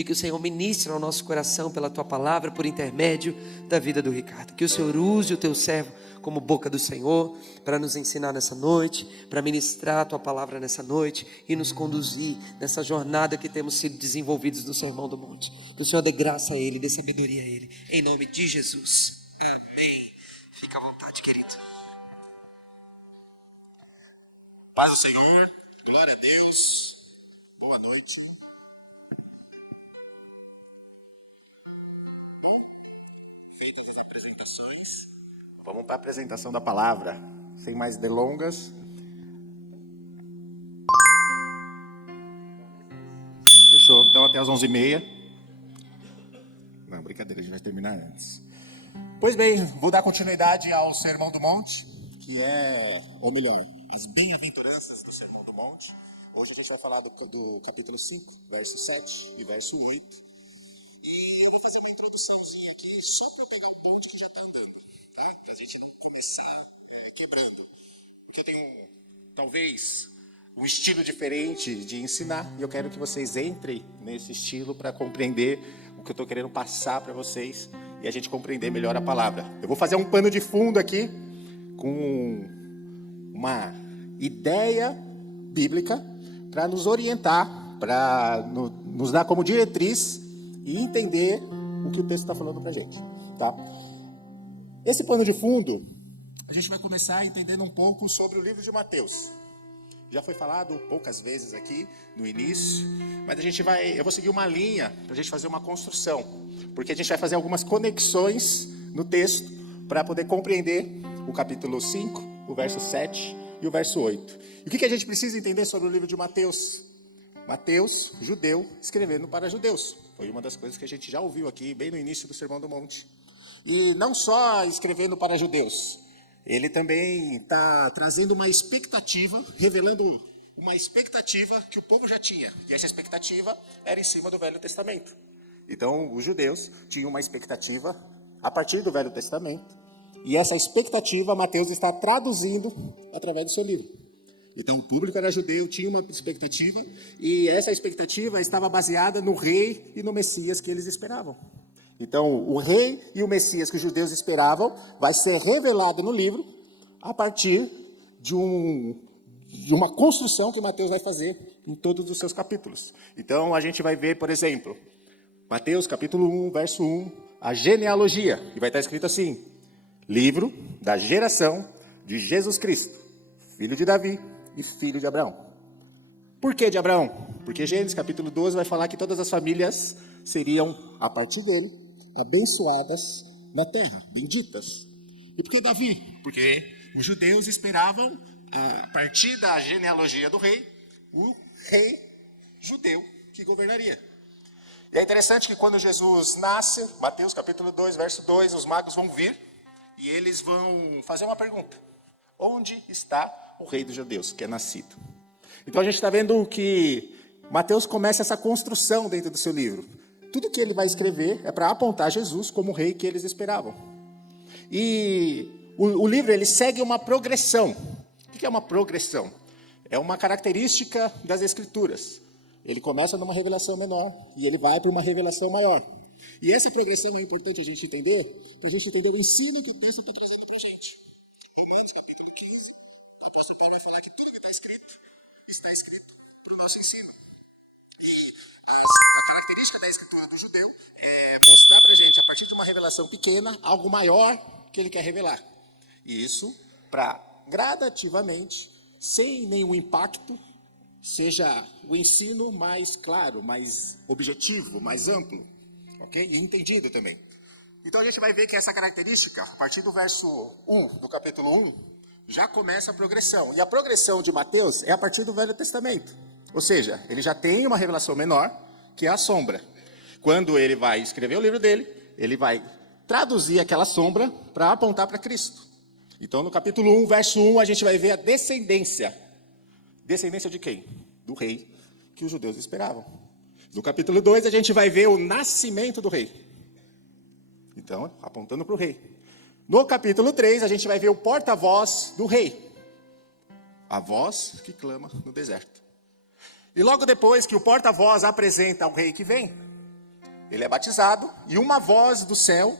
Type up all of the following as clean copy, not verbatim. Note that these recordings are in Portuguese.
pedir que o Senhor ministre ao nosso coração pela tua palavra, por intermédio da vida do Ricardo. Que o Senhor use o teu servo como boca do Senhor para nos ensinar nessa noite, para ministrar a tua palavra nessa noite e nos conduzir nessa jornada que temos sido desenvolvidos no Sermão do Monte. Que o Senhor dê graça a ele, dê sabedoria a ele, em nome de Jesus. Amém. Fica à vontade, querido. Paz do Senhor, glória a Deus, boa noite. Bom, feitas as apresentações, vamos para a apresentação da palavra, sem mais delongas. Fechou, então até às 11h30. Não, brincadeira, a gente vai terminar antes. Pois bem, vou dar continuidade ao Sermão do Monte, que é, ou melhor, as bem-aventuranças do Sermão do Monte. Hoje a gente vai falar do capítulo 5, verso 7 e verso 8. E eu vou fazer uma introduçãozinha aqui, só para eu pegar o bonde que já está andando, tá? Para a gente não começar quebrando. Porque eu tenho, talvez, um estilo diferente de ensinar, e eu quero que vocês entrem nesse estilo para compreender o que eu estou querendo passar para vocês e a gente compreender melhor a palavra. Eu vou fazer um pano de fundo aqui com uma ideia bíblica para nos orientar, para nos dar como diretriz e entender o que o texto está falando para a gente, tá? Esse pano de fundo, a gente vai começar entendendo um pouco sobre o livro de Mateus. Já foi falado poucas vezes aqui no início, mas eu vou seguir uma linha para a gente fazer uma construção, porque a gente vai fazer algumas conexões no texto para poder compreender o capítulo 5, o verso 7 e o verso 8. E o que a gente precisa entender sobre o livro de Mateus? Mateus, judeu, escrevendo para judeus. Foi uma das coisas que a gente já ouviu aqui, bem no início do Sermão do Monte. E não só escrevendo para judeus, ele também está trazendo uma expectativa, revelando uma expectativa que o povo já tinha. E essa expectativa era em cima do Velho Testamento. Então, os judeus tinham uma expectativa a partir do Velho Testamento. E essa expectativa Mateus está traduzindo através do seu livro. Então, o público era judeu, tinha uma expectativa. E essa expectativa estava baseada no rei e no Messias que eles esperavam. Então, o rei e o Messias que os judeus esperavam vai ser revelado no livro a partir de uma construção que Mateus vai fazer em todos os seus capítulos. Então, a gente vai ver, por exemplo, Mateus capítulo 1, verso 1, a genealogia, e vai estar escrito assim: livro da geração de Jesus Cristo, filho de Davi e filho de Abraão. Por que de Abraão? Porque Gênesis capítulo 12 vai falar que todas as famílias seriam, a partir dele, abençoadas na terra, benditas. E por que Davi? Porque os judeus esperavam, a partir da genealogia do rei, o rei judeu que governaria. E é interessante que quando Jesus nasce, Mateus capítulo 2, verso 2, os magos vão vir e eles vão fazer uma pergunta: onde está o rei dos judeus que é nascido? Então a gente está vendo que Mateus começa essa construção dentro do seu livro. Tudo que ele vai escrever é para apontar Jesus como o rei que eles esperavam. E o livro ele segue uma progressão. O que é uma progressão? É uma característica das Escrituras. Ele começa numa revelação menor e ele vai para uma revelação maior. E essa progressão é importante a gente entender, para a gente entender o ensino que o texto está trazendo para a gente. Romanos capítulo 15, o apóstolo Pedro vai falar que tudo que está escrito para o nosso ensino. A característica da escritura do judeu é mostrar para a gente, a partir de uma revelação pequena, algo maior que ele quer revelar. E isso para gradativamente, sem nenhum impacto, seja o ensino mais claro, mais objetivo, mais amplo, ok? E entendido também. Então a gente vai ver que essa característica, a partir do verso 1 do capítulo 1, já começa a progressão. E a progressão de Mateus é a partir do Velho Testamento. Ou seja, ele já tem uma revelação menor, que é a sombra. Quando ele vai escrever o livro dele, ele vai traduzir aquela sombra para apontar para Cristo. Então, no capítulo 1, verso 1, a gente vai ver a descendência. Descendência de quem? Do rei que os judeus esperavam. No capítulo 2, a gente vai ver o nascimento do rei. Então, apontando para o rei. No capítulo 3, a gente vai ver o porta-voz do rei. A voz que clama no deserto. E logo depois que o porta-voz apresenta ao rei que vem, ele é batizado e uma voz do céu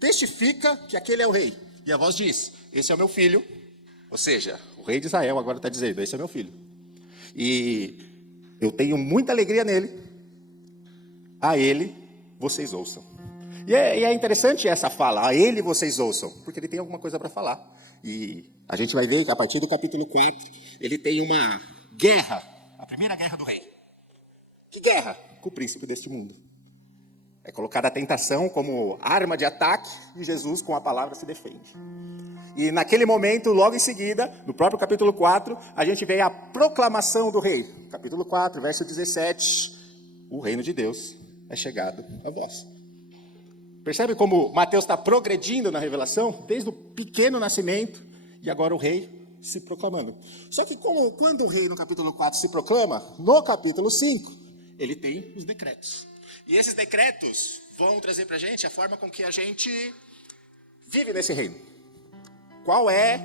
testifica que aquele é o rei. E a voz diz: esse é o meu filho. Ou seja, o rei de Israel agora está dizendo: esse é meu filho. E eu tenho muita alegria nele. A ele vocês ouçam. E é interessante essa fala: a ele vocês ouçam, porque ele tem alguma coisa para falar. E a gente vai ver que a partir do capítulo 4, ele tem uma guerra, a primeira guerra do rei. Que guerra? Com o príncipe deste mundo. É colocada a tentação como arma de ataque e Jesus com a palavra se defende. E naquele momento, logo em seguida, no próprio capítulo 4, a gente vê a proclamação do rei. Capítulo 4, verso 17, o reino de Deus é chegado a vós. Percebe como Mateus está progredindo na revelação? Desde o pequeno nascimento e agora o rei se proclamando. Só que quando o rei no capítulo 4 se proclama, no capítulo 5, ele tem os decretos. E esses decretos vão trazer para a gente a forma com que a gente vive nesse reino. Qual é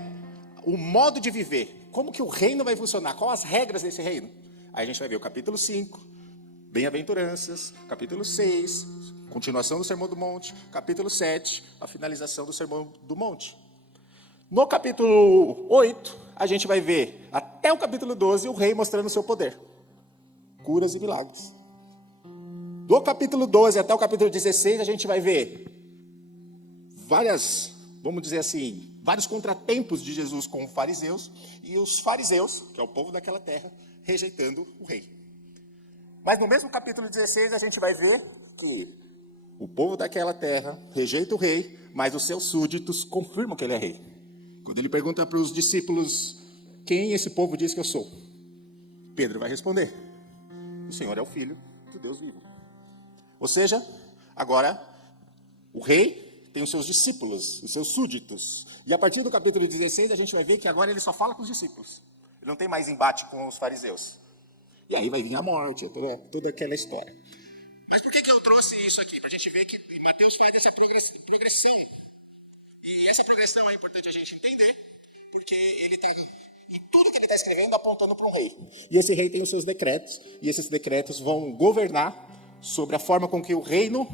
o modo de viver? Como que o reino vai funcionar? Quais as regras desse reino? Aí a gente vai ver o capítulo 5, bem-aventuranças, capítulo 6, continuação do Sermão do Monte, capítulo 7, a finalização do Sermão do Monte. No capítulo 8, a gente vai ver, até o capítulo 12, o rei mostrando o seu poder. Curas e milagres. Do capítulo 12 até o capítulo 16, a gente vai ver vários contratempos de Jesus com os fariseus, e os fariseus, que é o povo daquela terra, rejeitando o rei. Mas no mesmo capítulo 16, a gente vai ver que o povo daquela terra rejeita o rei, mas os seus súditos confirmam que ele é rei. Quando ele pergunta para os discípulos: quem esse povo diz que eu sou? Pedro vai responder: o Senhor é o Filho do Deus vivo. Ou seja, agora o rei tem os seus discípulos, os seus súditos. E a partir do capítulo 16, a gente vai ver que agora ele só fala com os discípulos. Ele não tem mais embate com os fariseus. E aí vai vir a morte, toda aquela história. Mas por que eu trouxe isso aqui? Para a gente ver que Mateus faz essa progressão. E essa progressão é importante a gente entender, porque ele está, em tudo que ele está escrevendo, apontando para um rei. E esse rei tem os seus decretos, e esses decretos vão governar sobre a forma com que o reino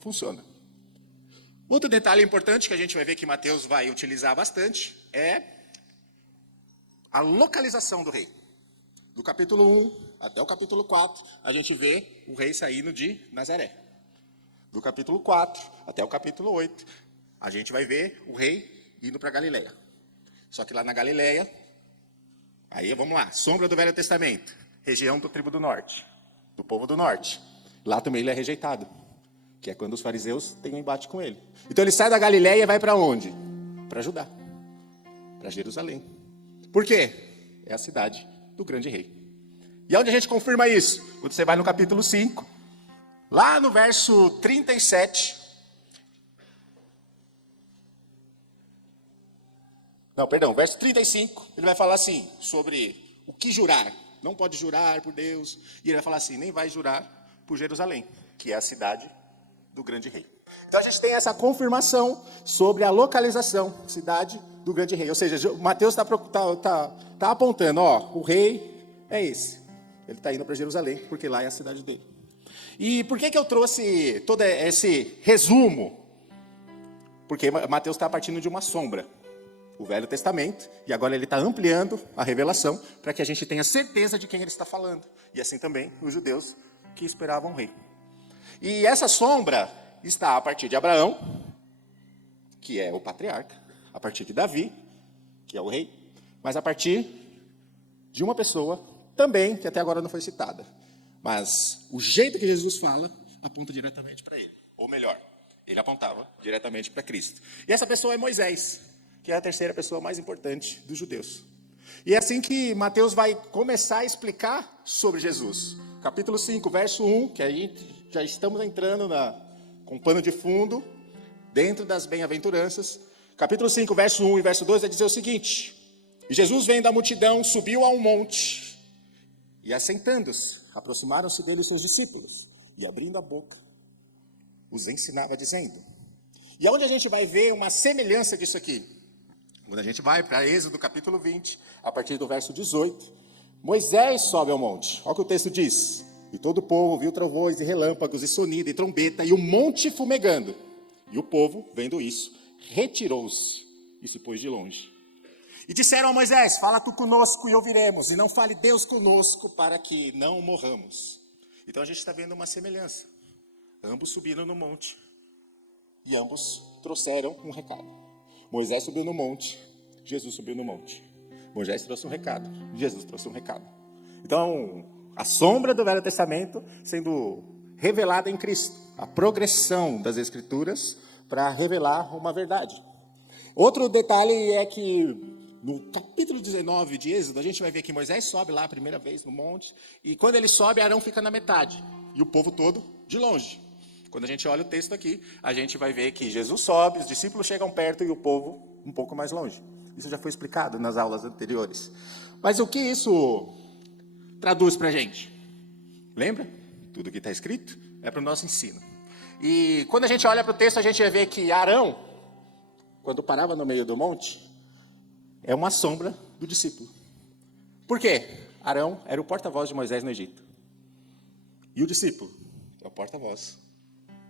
funciona. Outro detalhe importante que a gente vai ver que Mateus vai utilizar bastante é a localização do rei. Do capítulo 1 até o capítulo 4, a gente vê o rei saindo de Nazaré. Do capítulo 4 até o capítulo 8, a gente vai ver o rei indo para Galileia. Só que lá na Galileia, aí vamos lá, sombra do Velho Testamento, região do tribo do norte, do povo do norte. Lá também ele é rejeitado, que é quando os fariseus têm um embate com ele. Então ele sai da Galileia e vai para onde? Para Judá, para Jerusalém. Por quê? É a cidade do grande rei. E onde a gente confirma isso? Quando você vai no capítulo 5, lá no verso 37. Verso 35, ele vai falar assim, sobre o que jurar. Não pode jurar por Deus. E ele vai falar assim, nem vai jurar por Jerusalém, que é a cidade do grande rei. Então a gente tem essa confirmação sobre a localização, cidade do grande rei. Ou seja, Mateus está apontando, o rei é esse. Ele está indo para Jerusalém, porque lá é a cidade dele. E por que eu trouxe todo esse resumo? Porque Mateus está partindo de uma sombra, o Velho Testamento, e agora ele está ampliando a revelação para que a gente tenha certeza de quem ele está falando. E assim também os judeus que esperavam o rei. E essa sombra está a partir de Abraão, que é o patriarca, a partir de Davi, que é o rei, mas a partir de uma pessoa também, que até agora não foi citada. Mas o jeito que Jesus fala aponta diretamente para ele. Ou melhor, ele apontava diretamente para Cristo. E essa pessoa é Moisés, que é a terceira pessoa mais importante dos judeus. E é assim que Mateus vai começar a explicar sobre Jesus. Capítulo 5, verso 1, que aí já estamos entrando com pano de fundo, dentro das bem-aventuranças. Capítulo 5, verso 1 e verso 2 vai dizer o seguinte: E Jesus, vendo a multidão, subiu a um monte, e assentando-se, aproximaram-se dele os seus discípulos, e abrindo a boca, os ensinava dizendo. E aonde a gente vai ver uma semelhança disso aqui? Quando a gente vai para Êxodo capítulo 20, a partir do verso 18, Moisés sobe ao monte. Olha o que o texto diz. E todo o povo viu trovões e relâmpagos e sonido e trombeta e o monte fumegando. E o povo, vendo isso, retirou-se e se pôs de longe. E disseram a Moisés, fala tu conosco e ouviremos, e não fale Deus conosco para que não morramos. Então a gente está vendo uma semelhança. Ambos subiram no monte e ambos trouxeram um recado. Moisés subiu no monte, Jesus subiu no monte. Moisés trouxe um recado, Jesus trouxe um recado. Então, a sombra do Velho Testamento sendo revelada em Cristo. A progressão das Escrituras para revelar uma verdade. Outro detalhe é que no capítulo 19 de Êxodo, a gente vai ver que Moisés sobe lá a primeira vez no monte. E quando ele sobe, Arão fica na metade. E o povo todo de longe. Quando a gente olha o texto aqui, a gente vai ver que Jesus sobe, os discípulos chegam perto e o povo um pouco mais longe. Isso já foi explicado nas aulas anteriores. Mas o que isso traduz para a gente? Lembra? Tudo que está escrito é para o nosso ensino. E quando a gente olha para o texto, a gente vai ver que Arão, quando parava no meio do monte, é uma sombra do discípulo. Por quê? Arão era o porta-voz de Moisés no Egito. E o discípulo é o porta-voz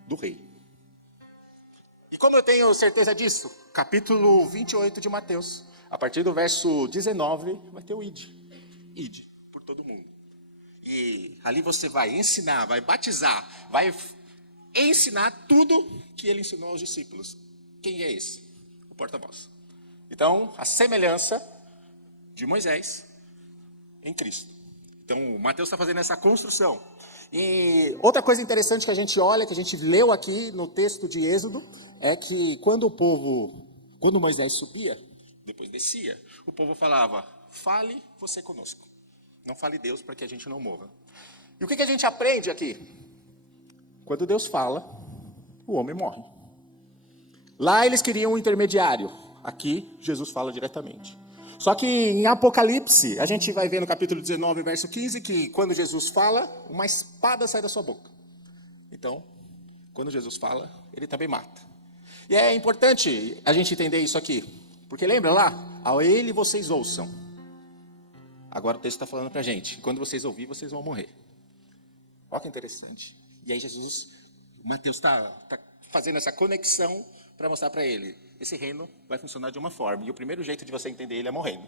do rei. E como eu tenho certeza disso? Capítulo 28 de Mateus, a partir do verso 19, vai ter o id. Id, por todo mundo. E ali você vai ensinar, vai batizar, vai ensinar tudo que ele ensinou aos discípulos. Quem é esse? O porta-voz. Então, a semelhança de Moisés em Cristo. Então, Mateus está fazendo essa construção. E outra coisa interessante que a gente olha, que a gente leu aqui no texto de Êxodo, é que quando Moisés subia, depois descia, o povo falava, fale você conosco. Não fale Deus para que a gente não morra. E o que a gente aprende aqui? Quando Deus fala, o homem morre. Lá eles queriam um intermediário. Aqui, Jesus fala diretamente. Só que em Apocalipse, a gente vai ver no capítulo 19, verso 15, que quando Jesus fala, uma espada sai da sua boca. Então, quando Jesus fala, ele também mata. E é importante a gente entender isso aqui. Porque lembra lá? A ele vocês ouçam. Agora o texto está falando para a gente. Quando vocês ouvirem, vocês vão morrer. Olha que interessante. E aí Mateus está fazendo essa conexão para mostrar para ele. Esse reino vai funcionar de uma forma. E o primeiro jeito de você entender ele é morrendo.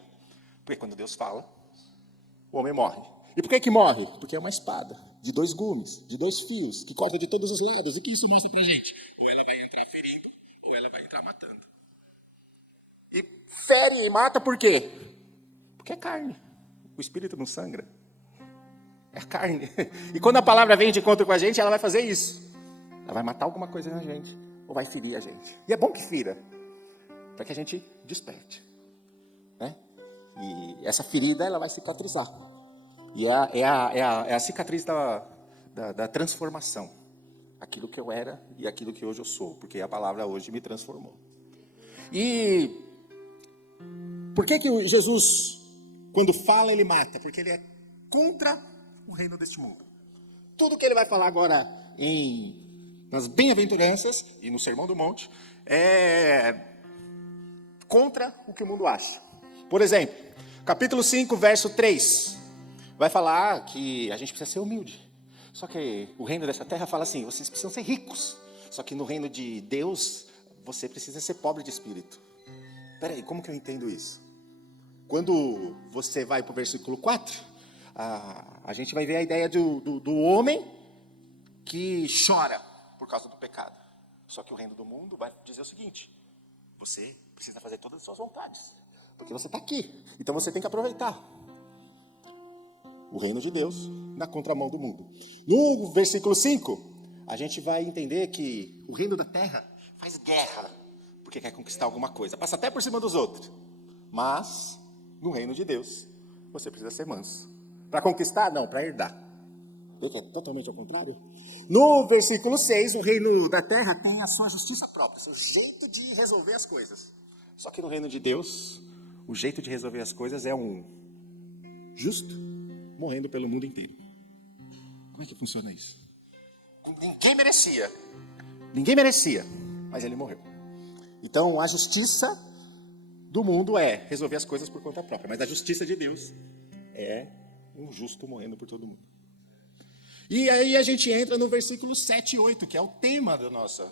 Porque quando Deus fala, o homem morre. E por que morre? Porque é uma espada de 2 gumes, de 2 fios, que corta de todos os lados. E o que isso mostra para a gente? Ou ela vai entrar ferindo, ou ela vai entrar matando. E fere e mata por quê? Porque é carne. O espírito não sangra. É a carne. E quando a palavra vem de encontro com a gente, ela vai fazer isso. Ela vai matar alguma coisa na gente, ou vai ferir a gente. E é bom que fira, para que a gente desperte. Né? E essa ferida, ela vai cicatrizar. E é a cicatriz da transformação. Aquilo que eu era e aquilo que hoje eu sou. Porque a palavra hoje me transformou. E por que Jesus, quando fala, ele mata? Porque ele é contra o reino deste mundo. Tudo que ele vai falar agora nas bem-aventuranças e no Sermão do Monte é contra o que o mundo acha. Por exemplo, capítulo 5, verso 3, vai falar que a gente precisa ser humilde. Só que o reino dessa terra fala assim, vocês precisam ser ricos. Só que no reino de Deus, você precisa ser pobre de espírito. Peraí, como que eu entendo isso? Quando você vai para o versículo 4, a gente vai ver a ideia do homem que chora por causa do pecado. Só que o reino do mundo vai dizer o seguinte, você precisa fazer todas as suas vontades, porque você está aqui, então você tem que aproveitar. O reino de Deus na contramão do mundo. No versículo 5, a gente vai entender que o reino da terra faz guerra, porque quer conquistar alguma coisa, passa até por cima dos outros. Mas, no reino de Deus, você precisa ser manso. Para conquistar? Não, para herdar. É totalmente ao contrário. No versículo 6, o reino da terra tem a sua justiça própria, seu jeito de resolver as coisas. Só que no reino de Deus, o jeito de resolver as coisas é um justo morrendo pelo mundo inteiro. Como é que funciona isso? Ninguém merecia, mas ele morreu. Então, a justiça do mundo é resolver as coisas por conta própria, mas a justiça de Deus é um justo morrendo por todo mundo. E aí a gente entra no versículo 7 e 8, que é o tema da nossa.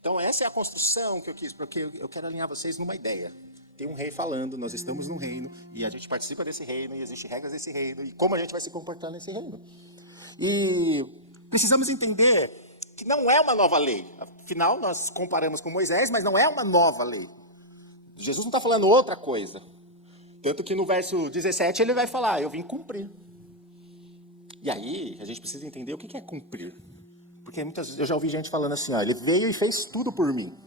Então essa é a construção que eu quis, porque eu quero alinhar vocês numa ideia. Tem um rei falando, nós estamos num reino, e a gente participa desse reino, e existem regras desse reino, e como a gente vai se comportar nesse reino. E precisamos entender que não é uma nova lei. Afinal, nós comparamos com Moisés, mas não é uma nova lei. Jesus não está falando outra coisa. Tanto que no verso 17 ele vai falar, eu vim cumprir. E aí, a gente precisa entender o que é cumprir. Porque muitas vezes eu já ouvi gente falando assim, ele veio e fez tudo por mim.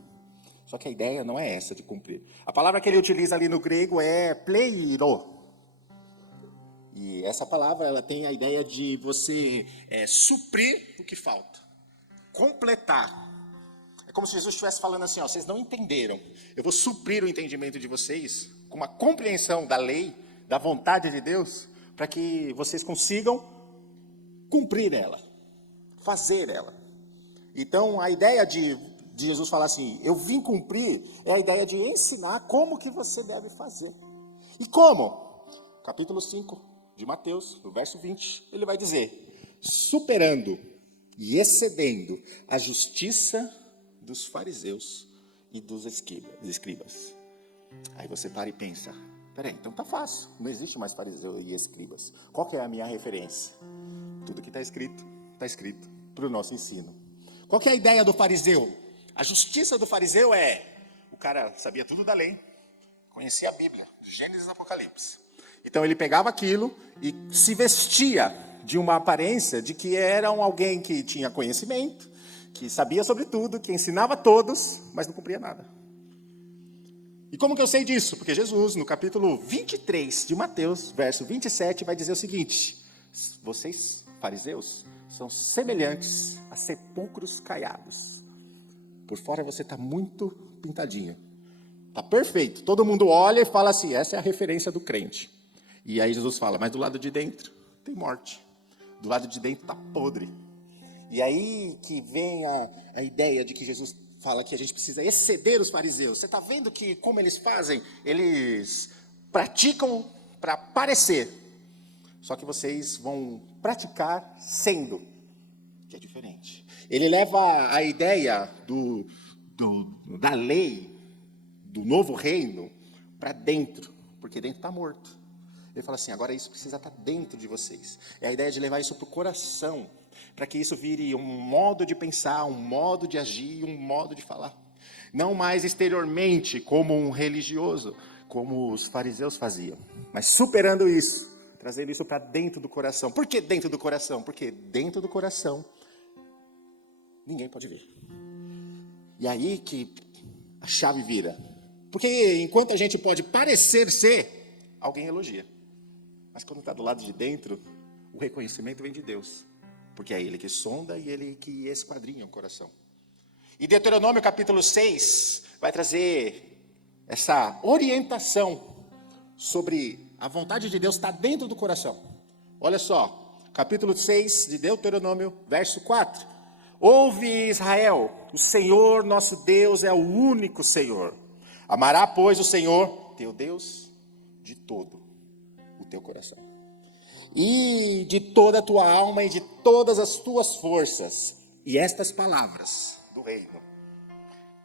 Só que a ideia não é essa de cumprir. A palavra que ele utiliza ali no grego é pleiro. E essa palavra ela tem a ideia de você suprir o que falta. Completar. É como se Jesus estivesse falando assim, vocês não entenderam. Eu vou suprir o entendimento de vocês com uma compreensão da lei, da vontade de Deus, para que vocês consigam cumprir ela, fazer ela. Então, a ideia de Jesus falar assim, eu vim cumprir, é a ideia de ensinar como que você deve fazer. E como? Capítulo 5 de Mateus, no verso 20, ele vai dizer, superando e excedendo a justiça dos fariseus e dos escribas. Aí você para e pensa, peraí, então tá fácil, não existe mais fariseu e escribas. Qual que é a minha referência? Tudo que está escrito para o nosso ensino. Qual que é a ideia do fariseu? A justiça do fariseu o cara sabia tudo da lei, conhecia a Bíblia, de Gênesis a Apocalipse. Então ele pegava aquilo e se vestia de uma aparência de que era alguém que tinha conhecimento, que sabia sobre tudo, que ensinava a todos, mas não cumpria nada. E como que eu sei disso? Porque Jesus, no capítulo 23 de Mateus, verso 27, vai dizer o seguinte, vocês, fariseus, são semelhantes a sepulcros caiados. Por fora você está muito pintadinho. Está perfeito. Todo mundo olha e fala assim, essa é a referência do crente. E aí Jesus fala, mas do lado de dentro tem morte. Do lado de dentro está podre. E aí que vem a ideia de que Jesus fala que a gente precisa exceder os fariseus. Você está vendo que como eles fazem? Eles praticam para parecer. Só que vocês vão praticar sendo, que é diferente. Ele leva a ideia da lei, do novo reino, para dentro, porque dentro está morto. Ele fala assim, agora isso precisa estar dentro de vocês. É a ideia de levar isso para o coração, para que isso vire um modo de pensar, um modo de agir, um modo de falar. Não mais exteriormente, como um religioso, como os fariseus faziam, mas superando isso, trazendo isso para dentro do coração. Por que dentro do coração? Porque dentro do coração, ninguém pode ver. E aí que a chave vira. Porque enquanto a gente pode parecer ser, alguém elogia. Mas quando está do lado de dentro, o reconhecimento vem de Deus. Porque é Ele que sonda e Ele que esquadrinha o coração. E Deuteronômio capítulo 6 vai trazer essa orientação sobre a vontade de Deus estar dentro do coração. Olha só, capítulo 6 de Deuteronômio, verso 4. Ouve Israel, o Senhor nosso Deus é o único Senhor. Amará, pois, o Senhor, teu Deus, de todo o teu coração. E de toda a tua alma e de todas as tuas forças. E estas palavras do reino,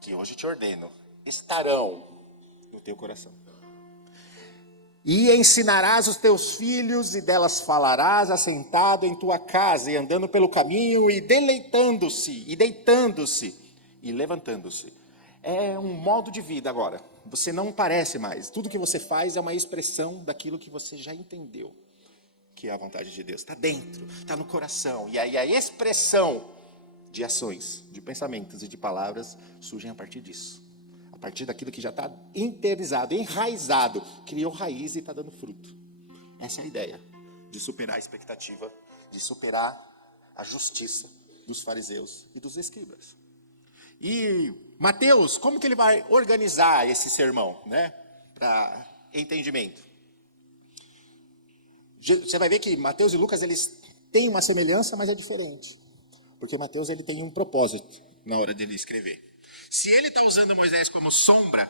que hoje te ordeno, estarão no teu coração. E ensinarás os teus filhos, e delas falarás assentado em tua casa, e andando pelo caminho, e deleitando-se, e deitando-se, e levantando-se. É um modo de vida agora. Você não parece mais. Tudo que você faz é uma expressão daquilo que você já entendeu, que é a vontade de Deus. Está dentro, está no coração. E aí a expressão de ações, de pensamentos e de palavras surgem a partir disso. A partir daquilo que já está interiorizado, enraizado, criou raiz e está dando fruto. Essa é a ideia de superar a expectativa, de superar a justiça dos fariseus e dos escribas. E Mateus, como que ele vai organizar esse sermão, né, para entendimento? Você vai ver que Mateus e Lucas eles têm uma semelhança, mas é diferente. Porque Mateus ele tem um propósito na hora de ele escrever. Se ele está usando Moisés como sombra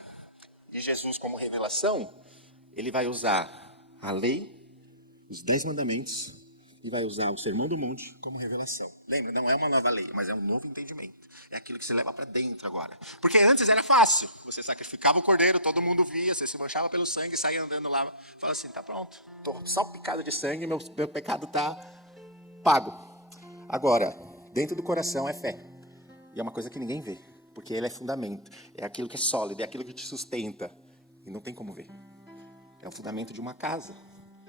e Jesus como revelação, ele vai usar a lei, os 10 mandamentos e vai usar o Sermão do Monte como revelação. Lembra, não é uma nova lei, mas é um novo entendimento. É aquilo que você leva para dentro agora. Porque antes era fácil. Você sacrificava o cordeiro, todo mundo via, você se manchava pelo sangue, saía andando lá. Fala assim, tá pronto. Estou salpicado de sangue, meu pecado está pago. Agora, dentro do coração é fé. E é uma coisa que ninguém vê. Porque ele é fundamento. É aquilo que é sólido, é aquilo que te sustenta. E não tem como ver. É o fundamento de uma casa.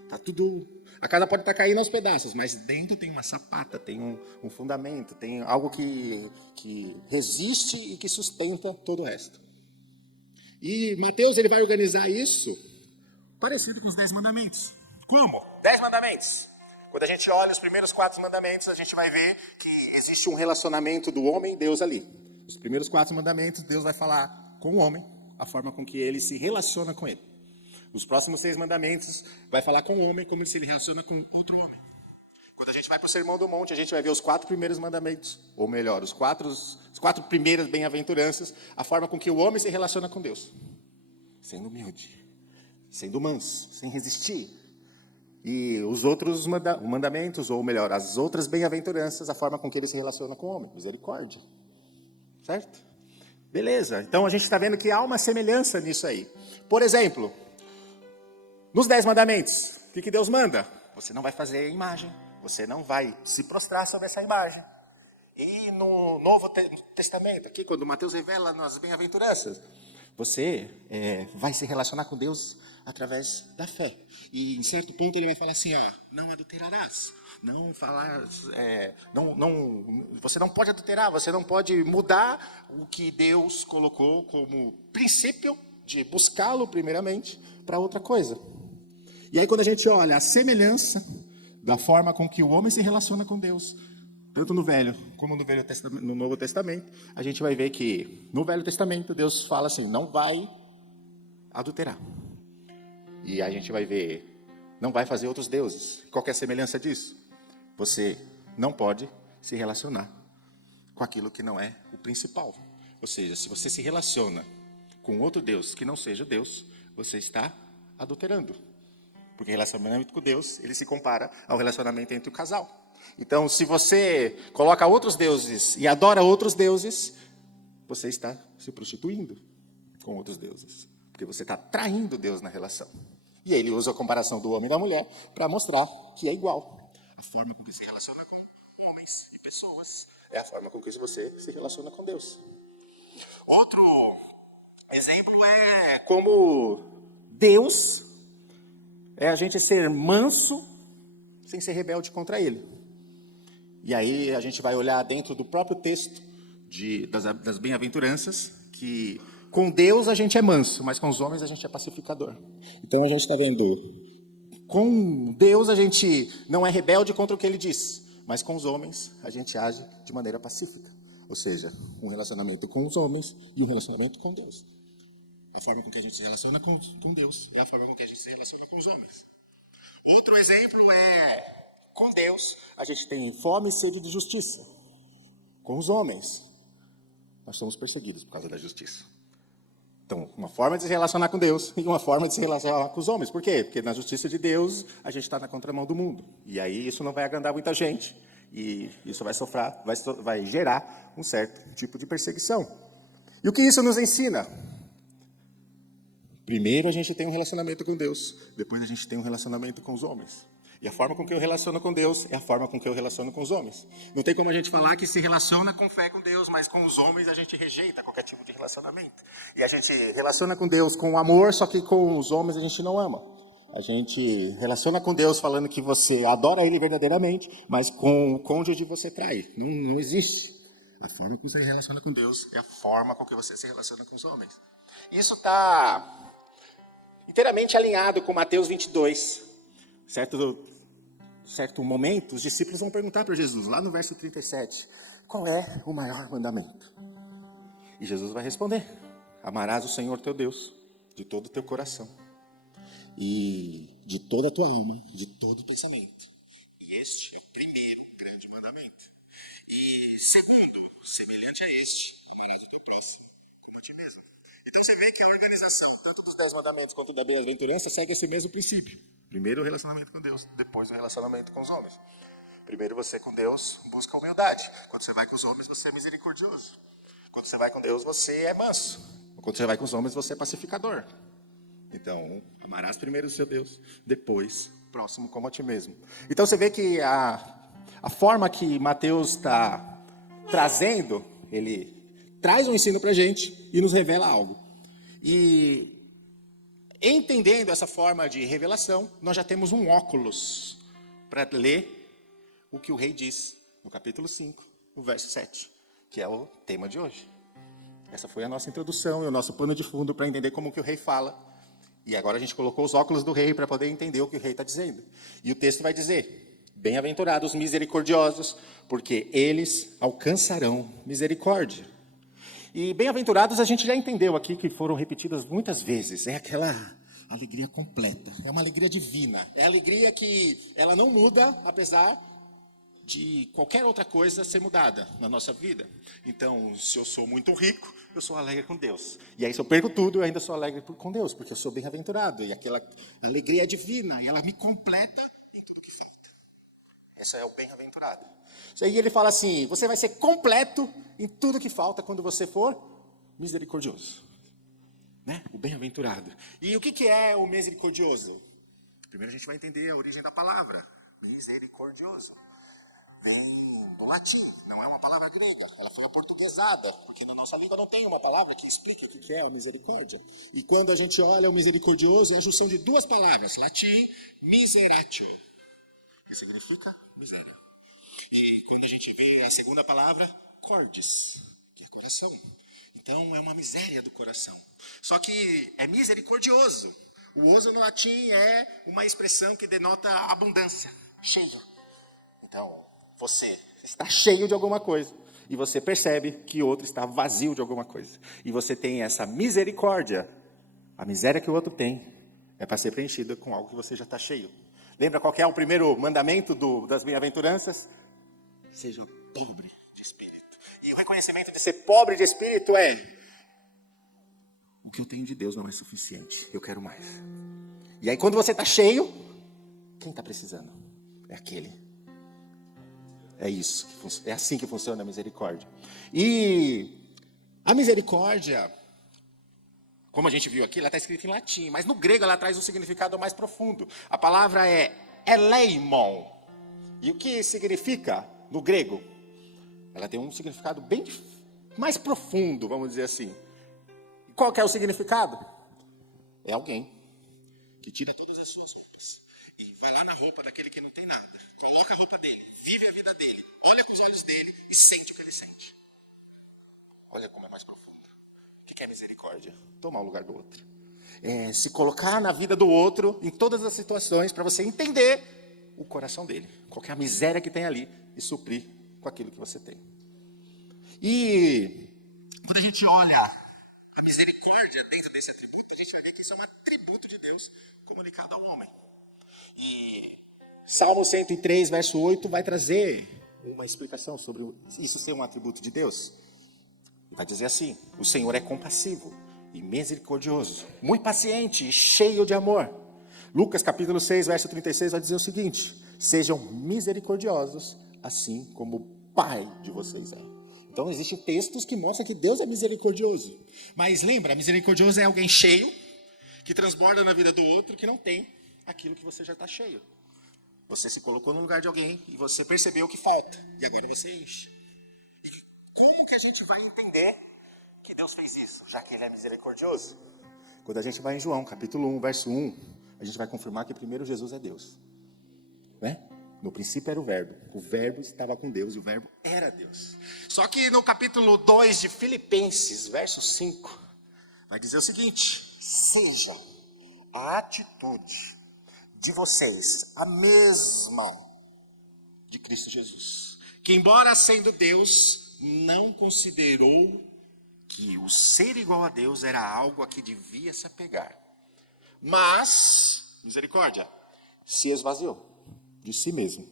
Tá tudo... A casa pode estar caindo aos pedaços, mas dentro tem uma sapata, tem um fundamento, tem algo que resiste e que sustenta todo o resto. E Mateus ele vai organizar isso parecido com os 10 mandamentos. Como? 10 mandamentos. Quando a gente olha os primeiros 4 mandamentos, a gente vai ver que existe um relacionamento do homem e Deus ali. Os primeiros 4 mandamentos, Deus vai falar com o homem, a forma com que ele se relaciona com ele. Os próximos 6 mandamentos vai falar com o homem como ele se relaciona com outro homem. Quando a gente vai para o Sermão do Monte, a gente vai ver os 4 primeiros mandamentos, ou melhor, os 4 primeiras bem-aventuranças, a forma com que o homem se relaciona com Deus. Sendo humilde, sendo manso, sem resistir. E os outros mandamentos, ou melhor, as outras bem-aventuranças, a forma com que ele se relaciona com o homem. Misericórdia. Certo? Beleza. Então a gente está vendo que há uma semelhança nisso aí. Por exemplo, nos 10 mandamentos, o que Deus manda? Você não vai fazer imagem. Você não vai se prostrar sobre essa imagem. E no Novo Testamento, aqui quando Mateus revela nas bem-aventuranças, você vai se relacionar com Deus através da fé. E em certo ponto ele vai falar assim, não adulterarás. Não falar, você não pode adulterar, você não pode mudar o que Deus colocou como princípio de buscá-lo primeiramente para outra coisa. E aí quando a gente olha a semelhança da forma com que o homem se relaciona com Deus, tanto no Velho como no Novo Testamento, a gente vai ver que no Velho Testamento Deus fala assim, não vai adulterar. E a gente vai ver, não vai fazer outros deuses. Qual que é a semelhança disso? Você não pode se relacionar com aquilo que não é o principal. Ou seja, se você se relaciona com outro Deus que não seja Deus, você está adulterando. Porque relacionamento com Deus, ele se compara ao relacionamento entre o casal. Então, se você coloca outros deuses e adora outros deuses, você está se prostituindo com outros deuses. Porque você está traindo Deus na relação. E aí ele usa a comparação do homem e da mulher para mostrar que é igual. A forma com que se relaciona com homens e pessoas é a forma com que você se relaciona com Deus. Outro exemplo é como Deus é a gente ser manso sem ser rebelde contra ele. E aí a gente vai olhar dentro do próprio texto das bem-aventuranças que com Deus a gente é manso, mas com os homens a gente é pacificador. Então a gente está vendo, com Deus a gente não é rebelde contra o que ele diz, mas com os homens a gente age de maneira pacífica. Ou seja, um relacionamento com os homens e um relacionamento com Deus. A forma com que a gente se relaciona com Deus e a forma com que a gente se relaciona com os homens. Outro exemplo é, com Deus, a gente tem fome e sede de justiça. Com os homens, nós somos perseguidos por causa da justiça. Então, uma forma de se relacionar com Deus e uma forma de se relacionar com os homens. Por quê? Porque na justiça de Deus, a gente está na contramão do mundo. E aí isso não vai agradar muita gente. E isso vai gerar um certo tipo de perseguição. E o que isso nos ensina? Primeiro a gente tem um relacionamento com Deus, depois a gente tem um relacionamento com os homens. E a forma com que eu relaciono com Deus é a forma com que eu relaciono com os homens. Não tem como a gente falar que se relaciona com fé com Deus, mas com os homens a gente rejeita qualquer tipo de relacionamento. E a gente relaciona com Deus com amor, só que com os homens a gente não ama. A gente relaciona com Deus falando que você adora Ele verdadeiramente, mas com o cônjuge você trai. Não existe. A forma como você se relaciona com Deus é a forma com que você se relaciona com os homens. Isso está inteiramente alinhado com Mateus 22. Certo momento, os discípulos vão perguntar para Jesus, lá no verso 37, qual é o maior mandamento? E Jesus vai responder, amarás o Senhor teu Deus de todo o teu coração e de toda a tua alma, de todo o pensamento. E este é o primeiro grande mandamento. E segundo, semelhante a este, amarás o teu próximo como a ti mesmo. Então você vê que a organização, tanto dos 10 mandamentos quanto da bem-aventurança, segue esse mesmo princípio. Primeiro o relacionamento com Deus, depois o relacionamento com os homens. Primeiro você com Deus busca humildade. Quando você vai com os homens, você é misericordioso. Quando você vai com Deus, você é manso. Quando você vai com os homens, você é pacificador. Então, amarás primeiro o seu Deus, depois próximo como a ti mesmo. Então você vê que a forma que Mateus está trazendo, ele traz um ensino para a gente e nos revela algo. E entendendo essa forma de revelação, nós já temos um óculos para ler o que o rei diz no capítulo 5, no verso 7, que é o tema de hoje. Essa foi a nossa introdução e o nosso pano de fundo para entender como que o rei fala. E agora a gente colocou os óculos do rei para poder entender o que o rei está dizendo. E o texto vai dizer: bem-aventurados os misericordiosos, porque eles alcançarão misericórdia. E bem-aventurados a gente já entendeu aqui que foram repetidas muitas vezes. É aquela alegria completa, é uma alegria divina. É a alegria que ela não muda, apesar de qualquer outra coisa ser mudada na nossa vida. Então, se eu sou muito rico, eu sou alegre com Deus. E aí, se eu perco tudo, eu ainda sou alegre com Deus, porque eu sou bem-aventurado. E aquela alegria é divina, e ela me completa em tudo que falta. Esse é o bem-aventurado. E aí ele fala assim, você vai ser completo em tudo que falta quando você for misericordioso. Né? O bem-aventurado. E o que é o misericordioso? Primeiro a gente vai entender a origem da palavra. Misericordioso. Vem do latim, não é uma palavra grega, ela foi aportuguesada, porque na nossa língua não tem uma palavra que explique o que é a misericórdia. E quando a gente olha o misericordioso, é a junção de duas palavras, latim, miseratio, que significa miséria. E quando a gente vê a segunda palavra, cordis, que é coração. Então é uma miséria do coração. Só que é misericordioso. O oso no latim é uma expressão que denota abundância, cheio. Então, você está cheio de alguma coisa e você percebe que o outro está vazio de alguma coisa. E você tem essa misericórdia. A miséria que o outro tem é para ser preenchida com algo que você já está cheio. Lembra qual que é o primeiro mandamento das bem-aventuranças? Seja pobre de espírito. E o reconhecimento de ser pobre de espírito é: o que eu tenho de Deus não é suficiente, eu quero mais. E aí quando você está cheio, quem está precisando? É aquele. É isso, é assim que funciona a misericórdia. E a misericórdia, como a gente viu aqui, ela está escrita em latim, mas no grego ela traz um significado mais profundo. A palavra é eleimon. E o que significa no grego? Ela tem um significado bem mais profundo, vamos dizer assim. E qual que é o significado? É alguém que tira todas as suas roupas e vai lá na roupa daquele que não tem nada, coloca a roupa dele, vive a vida dele, olha com os olhos dele e sente o que ele sente. Olha como é mais profundo. O que é misericórdia? Tomar o lugar do outro. É se colocar na vida do outro, em todas as situações, para você entender o coração dele, qual é a miséria que tem ali, e suprir com aquilo que você tem. E quando a gente olha a misericórdia dentro desse atributo, a gente vai ver que isso é um atributo de Deus comunicado ao homem. E Salmo 103, verso 8, vai trazer uma explicação sobre isso ser um atributo de Deus. Vai dizer assim: o Senhor é compassivo e misericordioso, muito paciente e cheio de amor. Lucas capítulo 6, verso 36 vai dizer o seguinte: sejam misericordiosos, assim como o Pai de vocês é. Então existem textos que mostram que Deus é misericordioso. Mas lembra, misericordioso é alguém cheio, que transborda na vida do outro, que não tem aquilo que você já está cheio. Você se colocou no lugar de alguém e você percebeu o que falta. E agora você enche. E como que a gente vai entender que Deus fez isso, já que Ele é misericordioso? Quando a gente vai em João, capítulo 1, verso 1, a gente vai confirmar que primeiro Jesus é Deus. Né? No princípio era o Verbo estava com Deus e o Verbo era Deus. Só que no capítulo 2 de Filipenses, verso 5, vai dizer o seguinte: seja a atitude de vocês a mesma de Cristo Jesus, que embora sendo Deus, não considerou que o ser igual a Deus era algo a que devia se apegar, mas, misericórdia, se esvaziou de si mesmo,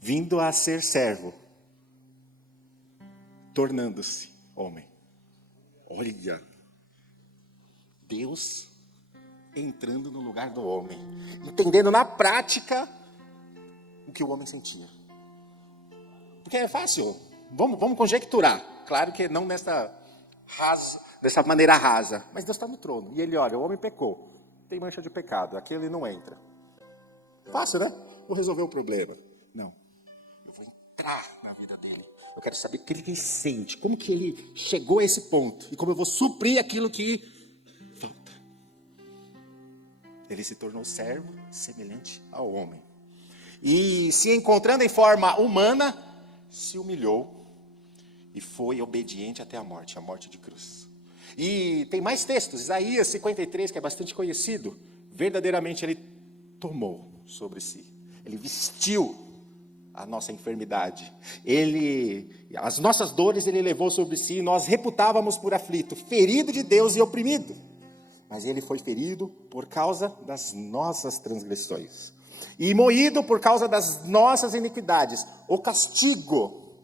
vindo a ser servo, tornando-se homem. Olha, Deus entrando no lugar do homem, entendendo na prática o que o homem sentia. Porque é fácil, vamos conjecturar. Claro que não dessa maneira rasa, mas Deus está no trono. E ele olha, o homem pecou, tem mancha de pecado, aqui ele não entra. Fácil, né? Vou resolver o problema. Não, eu vou entrar na vida dele. Eu quero saber o que ele sente, como que ele chegou a esse ponto e como eu vou suprir aquilo que falta. Ele se tornou servo semelhante ao homem. E se encontrando em forma humana, se humilhou e foi obediente até a morte de cruz. E tem mais textos, Isaías 53, que é bastante conhecido. Verdadeiramente ele tomou sobre si, ele vestiu a nossa enfermidade, as nossas dores ele levou sobre si, nós reputávamos por aflito, ferido de Deus e oprimido, mas ele foi ferido por causa das nossas transgressões, e moído por causa das nossas iniquidades. O castigo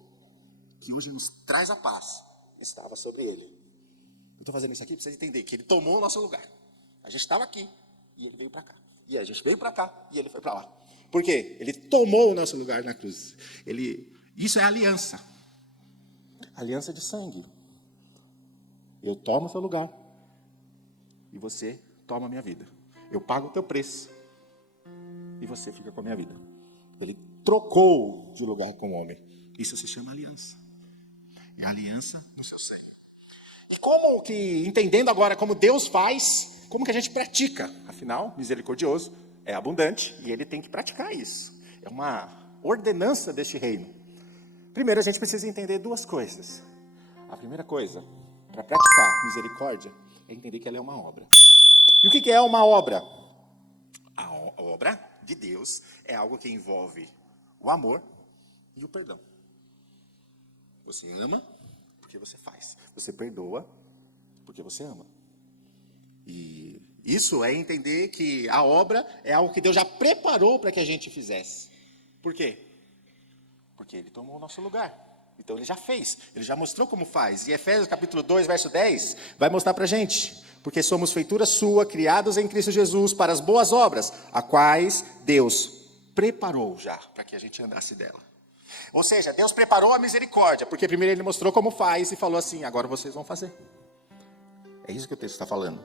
que hoje nos traz a paz estava sobre ele. Eu estou fazendo isso aqui para vocês entenderem que ele tomou o nosso lugar. A gente estava aqui e ele veio para cá, e a gente veio para cá e ele foi para lá. Por quê? Ele tomou o nosso lugar na cruz. Isso é aliança. Aliança de sangue. Eu tomo o seu lugar. E você toma a minha vida. Eu pago o teu preço. E você fica com a minha vida. Ele trocou de lugar com o homem. Isso se chama aliança. É aliança no seu seio. E como que, entendendo agora como Deus faz, como que a gente pratica? Afinal, misericordioso é abundante e ele tem que praticar isso. É uma ordenança deste reino. Primeiro, a gente precisa entender duas coisas. A primeira coisa, para praticar misericórdia, é entender que ela é uma obra. E o que é uma obra? A obra de Deus é algo que envolve o amor e o perdão. Você ama porque você faz. Você perdoa porque você ama. E isso é entender que a obra é algo que Deus já preparou para que a gente fizesse. Por quê? Porque ele tomou o nosso lugar. Então ele já fez, ele já mostrou como faz. E Efésios capítulo 2, verso 10, vai mostrar para a gente. Porque somos feitura sua, criados em Cristo Jesus, para as boas obras, a quais Deus preparou já, para que a gente andasse dela. Ou seja, Deus preparou a misericórdia, porque primeiro ele mostrou como faz e falou assim, agora vocês vão fazer. É isso que o texto está falando.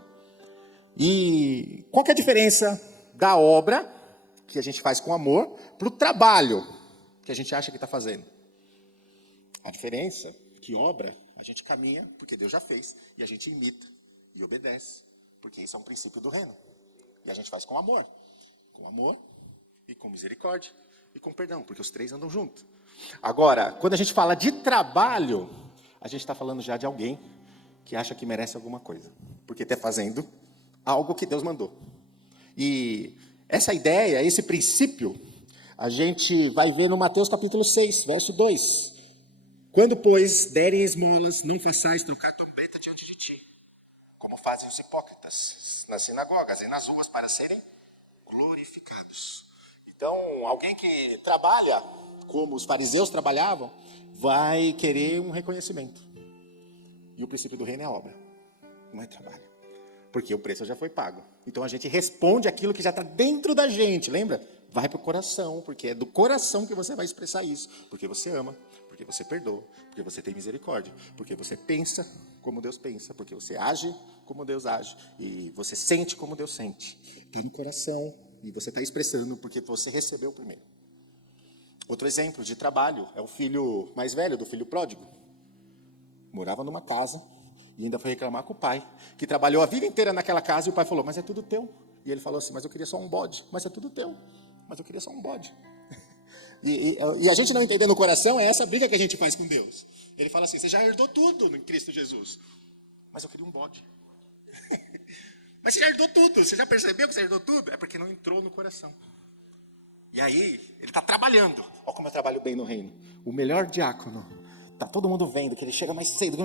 E qual que é a diferença da obra, que a gente faz com amor, para o trabalho, que a gente acha que está fazendo? A diferença é que obra, a gente caminha, porque Deus já fez, e a gente imita e obedece, porque isso é um princípio do reino. E a gente faz com amor e com misericórdia e com perdão, porque os três andam juntos. Agora, quando a gente fala de trabalho, a gente está falando já de alguém que acha que merece alguma coisa, porque está fazendo algo que Deus mandou. E essa ideia, esse princípio, a gente vai ver no Mateus capítulo 6, verso 2. Quando, pois, derem esmolas, não façais trocar trombeta diante de ti, como fazem os hipócritas nas sinagogas e nas ruas para serem glorificados. Então, alguém que trabalha como os fariseus trabalhavam, vai querer um reconhecimento. E o princípio do reino é obra, não é trabalho. Porque o preço já foi pago. Então a gente responde aquilo que já está dentro da gente, lembra? Vai para o coração, porque é do coração que você vai expressar isso. Porque você ama, porque você perdoa, porque você tem misericórdia, porque você pensa como Deus pensa, porque você age como Deus age, e você sente como Deus sente. Está no coração, e você está expressando porque você recebeu primeiro. Outro exemplo de trabalho é o filho mais velho do filho pródigo. Morava numa casa, e ainda foi reclamar com o pai, que trabalhou a vida inteira naquela casa, e o pai falou, mas é tudo teu. E ele falou assim, mas eu queria só um bode. Mas é tudo teu, mas eu queria só um bode. E a gente não entender no coração, é essa briga que a gente faz com Deus. Ele fala assim, você já herdou tudo em Cristo Jesus. Mas eu queria um bode. Mas você já herdou tudo, você já percebeu que você herdou tudo? É porque não entrou no coração. E aí, ele está trabalhando. Olha como eu trabalho bem no reino. O melhor diácono. Está todo mundo vendo que ele chega mais cedo.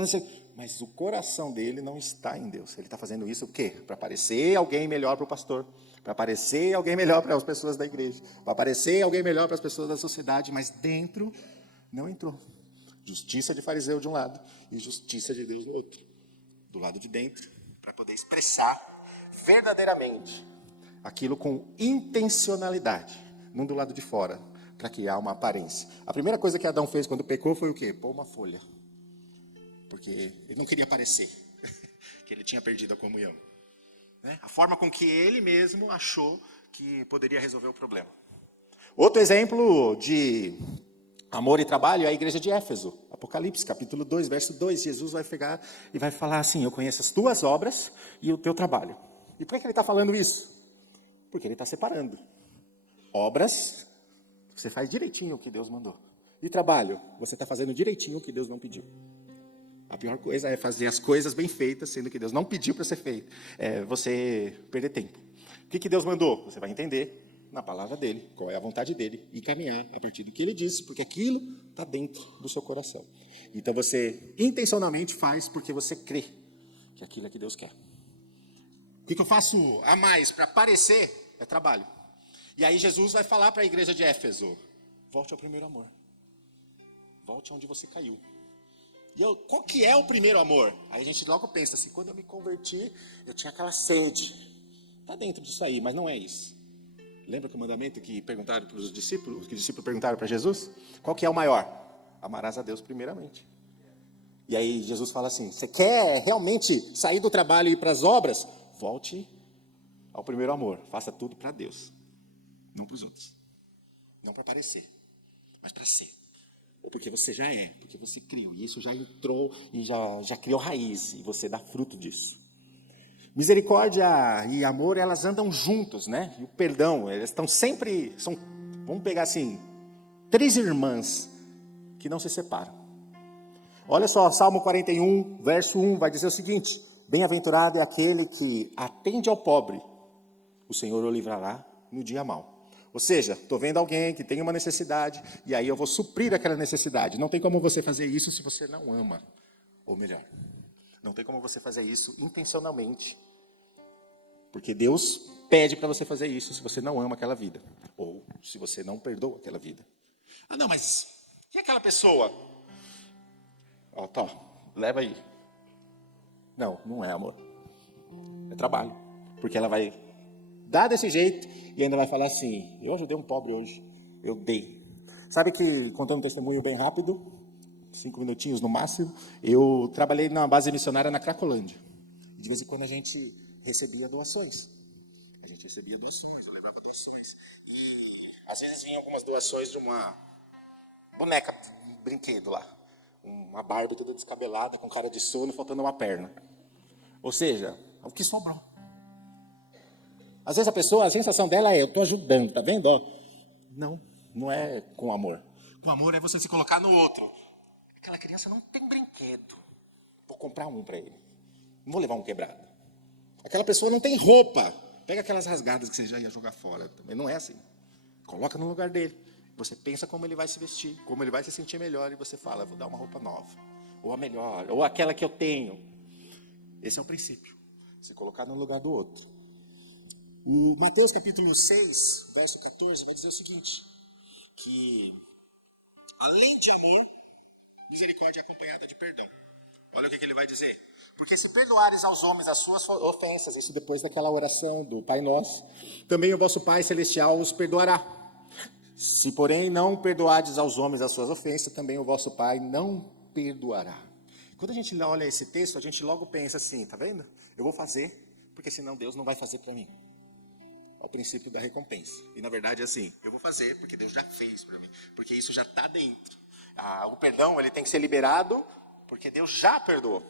Mas o coração dele não está em Deus. Ele está fazendo isso o quê? Para parecer alguém melhor para o pastor. Para parecer alguém melhor para as pessoas da igreja. Para parecer alguém melhor para as pessoas da sociedade. Mas dentro não entrou. Justiça de fariseu de um lado e justiça de Deus do outro. Do lado de dentro, para poder expressar verdadeiramente aquilo com intencionalidade, não do lado de fora, para criar uma aparência. A primeira coisa que Adão fez quando pecou foi o quê? Pôr uma folha. Porque ele não queria parecer que ele tinha perdido a comunhão. Né? A forma com que ele mesmo achou que poderia resolver o problema. Outro exemplo de amor e trabalho é a igreja de Éfeso. Apocalipse, capítulo 2, verso 2. Jesus vai pegar e vai falar assim: eu conheço as tuas obras e o teu trabalho. E por que ele está falando isso? Porque ele está separando. Obras, você faz direitinho o que Deus mandou. E trabalho, você está fazendo direitinho o que Deus não pediu. A pior coisa é fazer as coisas bem feitas, sendo que Deus não pediu para ser feito. É você perder tempo. O que Deus mandou? Você vai entender na palavra dele, qual é a vontade dele, e caminhar a partir do que ele disse, porque aquilo está dentro do seu coração. Então você intencionalmente faz porque você crê que aquilo é que Deus quer. O que eu faço a mais para parecer é trabalho. E aí Jesus vai falar para a igreja de Éfeso: volte ao primeiro amor. Volte onde você caiu. E qual que é o primeiro amor? Aí a gente logo pensa assim: quando eu me converti, eu tinha aquela sede. Está dentro disso aí, mas não é isso. Lembra que o mandamento que perguntaram para os discípulos, que os discípulos perguntaram para Jesus? Qual que é o maior? Amarás a Deus primeiramente. E aí Jesus fala assim: você quer realmente sair do trabalho e ir para as obras? Volte ao primeiro amor. Faça tudo para Deus, não para os outros. Não para parecer, mas para ser. Porque você já é, porque você criou. E isso já entrou e já criou raiz. E você dá fruto disso. Misericórdia e amor, elas andam juntos, né? E o perdão, elas estão sempre... vamos pegar assim, 3 irmãs que não se separam. Olha só, Salmo 41, verso 1, vai dizer o seguinte: bem-aventurado é aquele que atende ao pobre. O Senhor o livrará no dia mau. Ou seja, estou vendo alguém que tem uma necessidade, e aí eu vou suprir aquela necessidade. Não tem como você fazer isso se você não ama. Ou melhor, não tem como você fazer isso intencionalmente. Porque Deus pede para você fazer isso se você não ama aquela vida. Ou se você não perdoa aquela vida. Ah, não, mas e aquela pessoa? Ó, tá, leva aí. Não, não é amor. É trabalho. Porque ela vai dar desse jeito e ainda vai falar assim: eu ajudei um pobre hoje, eu dei. Sabe que, contando um testemunho bem rápido, 5 minutinhos no máximo, eu trabalhei na base missionária na Cracolândia. De vez em quando a gente recebia doações. Eu levava doações. E às vezes vinham algumas doações de uma boneca, um brinquedo lá. Uma Barbie toda descabelada, com cara de sono, faltando uma perna. Ou seja, o que sobrou. Às vezes a sensação dela é: eu estou ajudando, tá vendo? Ó, não é com amor. Com amor é você se colocar no outro. Aquela criança não tem brinquedo. Vou comprar um para ele. Não vou levar um quebrado. Aquela pessoa não tem roupa. Pega aquelas rasgadas que você já ia jogar fora. Também não é assim. Coloca no lugar dele. Você pensa como ele vai se vestir, como ele vai se sentir melhor, e você fala: vou dar uma roupa nova. Ou a melhor, ou aquela que eu tenho. Esse é o princípio. Se colocar no lugar do outro. O Mateus capítulo 6, verso 14, vai dizer o seguinte: que além de amor, misericórdia é acompanhada de perdão. Olha o que ele vai dizer: porque se perdoares aos homens as suas ofensas, isso depois daquela oração do Pai Nosso, também o vosso Pai Celestial os perdoará. Se porém não perdoardes aos homens as suas ofensas, também o vosso Pai não perdoará. Quando a gente olha esse texto, a gente logo pensa assim: tá vendo? Eu vou fazer, porque senão Deus não vai fazer para mim. Ao princípio da recompensa. E na verdade é assim: eu vou fazer porque Deus já fez para mim, porque isso já está dentro. O perdão, ele tem que ser liberado porque Deus já perdoou.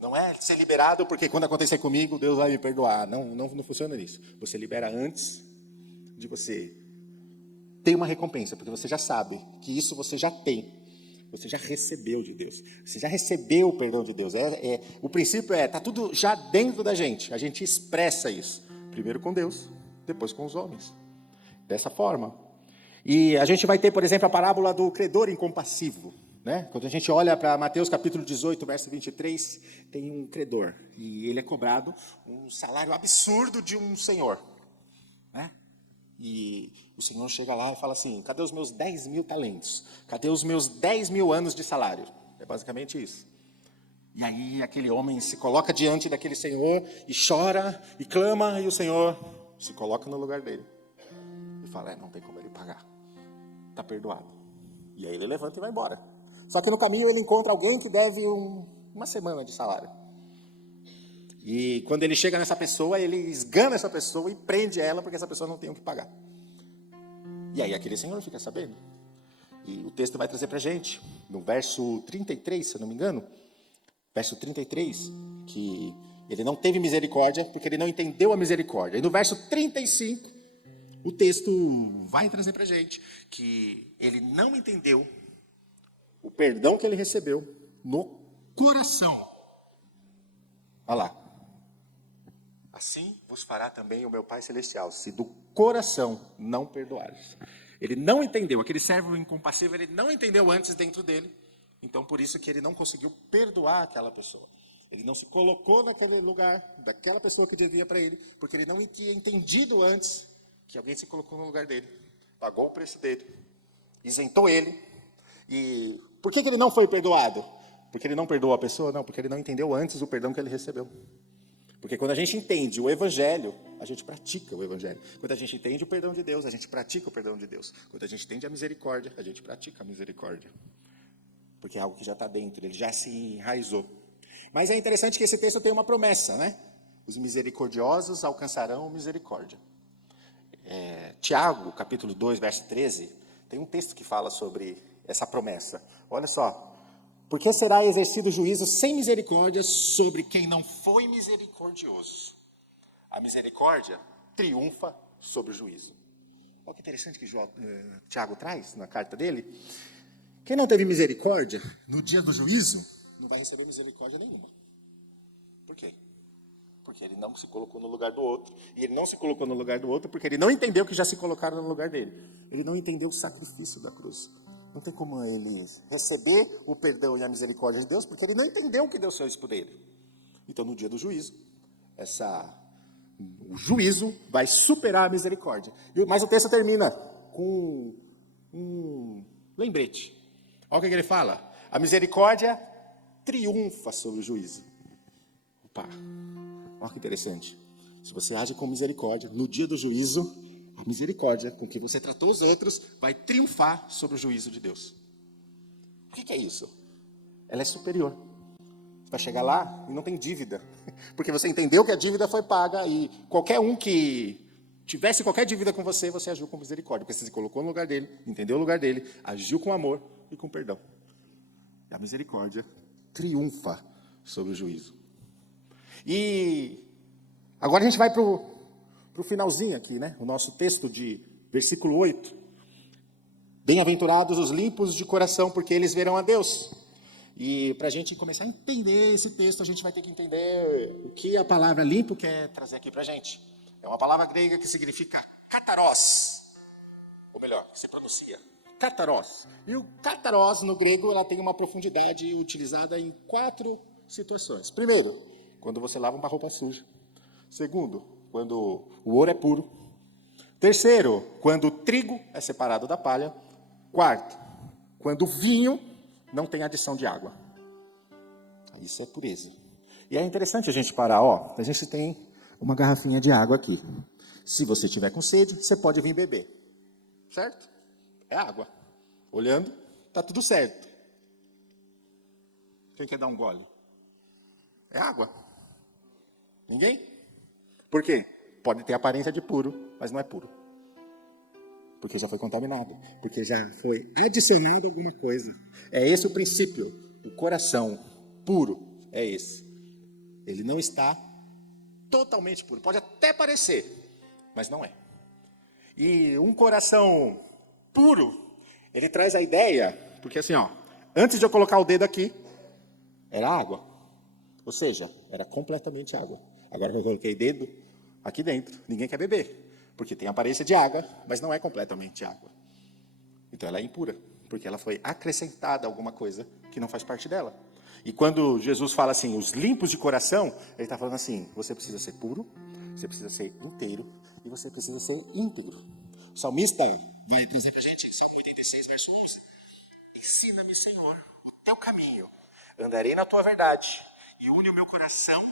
Não é ser liberado porque quando acontecer comigo Deus vai me perdoar. Não funciona nisso. Você libera antes de você ter uma recompensa, porque você já sabe que isso você já tem. Você já recebeu de Deus. Você já recebeu o perdão de Deus. O princípio está tudo já dentro da gente. A gente expressa isso. Primeiro com Deus, depois com os homens. Dessa forma. E a gente vai ter, por exemplo, a parábola do credor incompassivo. Né? Quando a gente olha para Mateus capítulo 18, verso 23, tem um credor. E ele é cobrado um salário absurdo de um senhor. Né? E o senhor chega lá e fala assim: cadê os meus 10 mil talentos? Cadê os meus 10 mil anos de salário? É basicamente isso. E aí aquele homem se coloca diante daquele senhor e chora e clama, e o senhor se coloca no lugar dele e fala, não tem como ele pagar, está perdoado. E aí ele levanta e vai embora. Só que no caminho ele encontra alguém que deve uma semana de salário. E quando ele chega nessa pessoa, ele esgana essa pessoa e prende ela, porque essa pessoa não tem o que pagar. E aí aquele senhor fica sabendo. E o texto vai trazer para a gente, no verso 33, se eu não me engano, verso 33, que ele não teve misericórdia, porque ele não entendeu a misericórdia. E no verso 35, o texto vai trazer para a gente que ele não entendeu o perdão que ele recebeu no coração. Olha lá. Assim vos fará também o meu Pai Celestial, se do coração não perdoares. Ele não entendeu, aquele servo incompassível, ele não entendeu antes dentro dele. Então, por isso que ele não conseguiu perdoar aquela pessoa. Ele não se colocou naquele lugar daquela pessoa que devia para ele, porque ele não tinha entendido antes que alguém se colocou no lugar dele, pagou o preço dele, isentou ele. E por que ele não foi perdoado? Porque ele não perdoou a pessoa? Não, porque ele não entendeu antes o perdão que ele recebeu. Porque quando a gente entende o Evangelho, a gente pratica o Evangelho. Quando a gente entende o perdão de Deus, a gente pratica o perdão de Deus. Quando a gente entende a misericórdia, a gente pratica a misericórdia. Porque é algo que já está dentro, ele já se enraizou. Mas é interessante que esse texto tem uma promessa, né? Os misericordiosos alcançarão misericórdia. Tiago, capítulo 2, verso 13, tem um texto que fala sobre essa promessa. Olha só. Porque será exercido juízo sem misericórdia sobre quem não foi misericordioso. A misericórdia triunfa sobre o juízo. Olha que interessante que Tiago traz na carta dele. Quem não teve misericórdia, no dia do juízo, não vai receber misericórdia nenhuma. Por quê? Porque ele não se colocou no lugar do outro. E ele não se colocou no lugar do outro porque ele não entendeu que já se colocaram no lugar dele. Ele não entendeu o sacrifício da cruz. Não tem como ele receber o perdão e a misericórdia de Deus, porque ele não entendeu o que Deus fez por ele. Então, no dia do juízo, o juízo vai superar a misericórdia. Mas o texto termina com um lembrete. Olha o que ele fala. A misericórdia triunfa sobre o juízo. Opa, olha que interessante. Se você age com misericórdia, no dia do juízo, a misericórdia com que você tratou os outros vai triunfar sobre o juízo de Deus. O que é isso? Ela é superior. Você vai chegar lá e não tem dívida. Porque você entendeu que a dívida foi paga e qualquer um que tivesse qualquer dívida com você, você agiu com misericórdia. Porque você se colocou no lugar dele, entendeu o lugar dele, agiu com amor e com perdão. E a misericórdia triunfa sobre o juízo. E agora a gente vai para o finalzinho aqui, né? O nosso texto de versículo 8. Bem-aventurados os limpos de coração, porque eles verão a Deus. E para a gente começar a entender esse texto, a gente vai ter que entender o que a palavra limpo quer trazer aqui para a gente. É uma palavra grega que significa kataros. Ou melhor, se pronuncia kataros. E o kataros, no grego, ela tem uma profundidade utilizada em 4 situações. Primeiro, quando você lava uma roupa suja. Segundo, quando o ouro é puro. Terceiro, quando o trigo é separado da palha. Quarto, quando o vinho não tem adição de água. Isso é pureza. E é interessante a gente parar, ó. A gente tem uma garrafinha de água aqui. Se você tiver com sede, você pode vir beber. Certo? É água. Olhando, tá tudo certo. Quem quer dar um gole? É água. Ninguém? Por quê? Pode ter aparência de puro, mas não é puro. Porque já foi contaminado. Porque já foi adicionado alguma coisa. É esse o princípio. O coração puro é esse. Ele não está totalmente puro. Pode até parecer, mas não é. E um coração puro, ele traz a ideia, porque assim, ó, antes de eu colocar o dedo aqui, era água. Ou seja, era completamente água. Agora que eu coloquei o dedo aqui dentro, ninguém quer beber. Porque tem aparência de água, mas não é completamente água. Então ela é impura, porque ela foi acrescentada alguma coisa que não faz parte dela. E quando Jesus fala assim, os limpos de coração, ele está falando assim, você precisa ser puro, você precisa ser inteiro e você precisa ser íntegro. O salmista vai trazer para a gente, Salmo 86, verso 11. Ensina-me, Senhor, o teu caminho. andarei na tua verdade e une o meu coração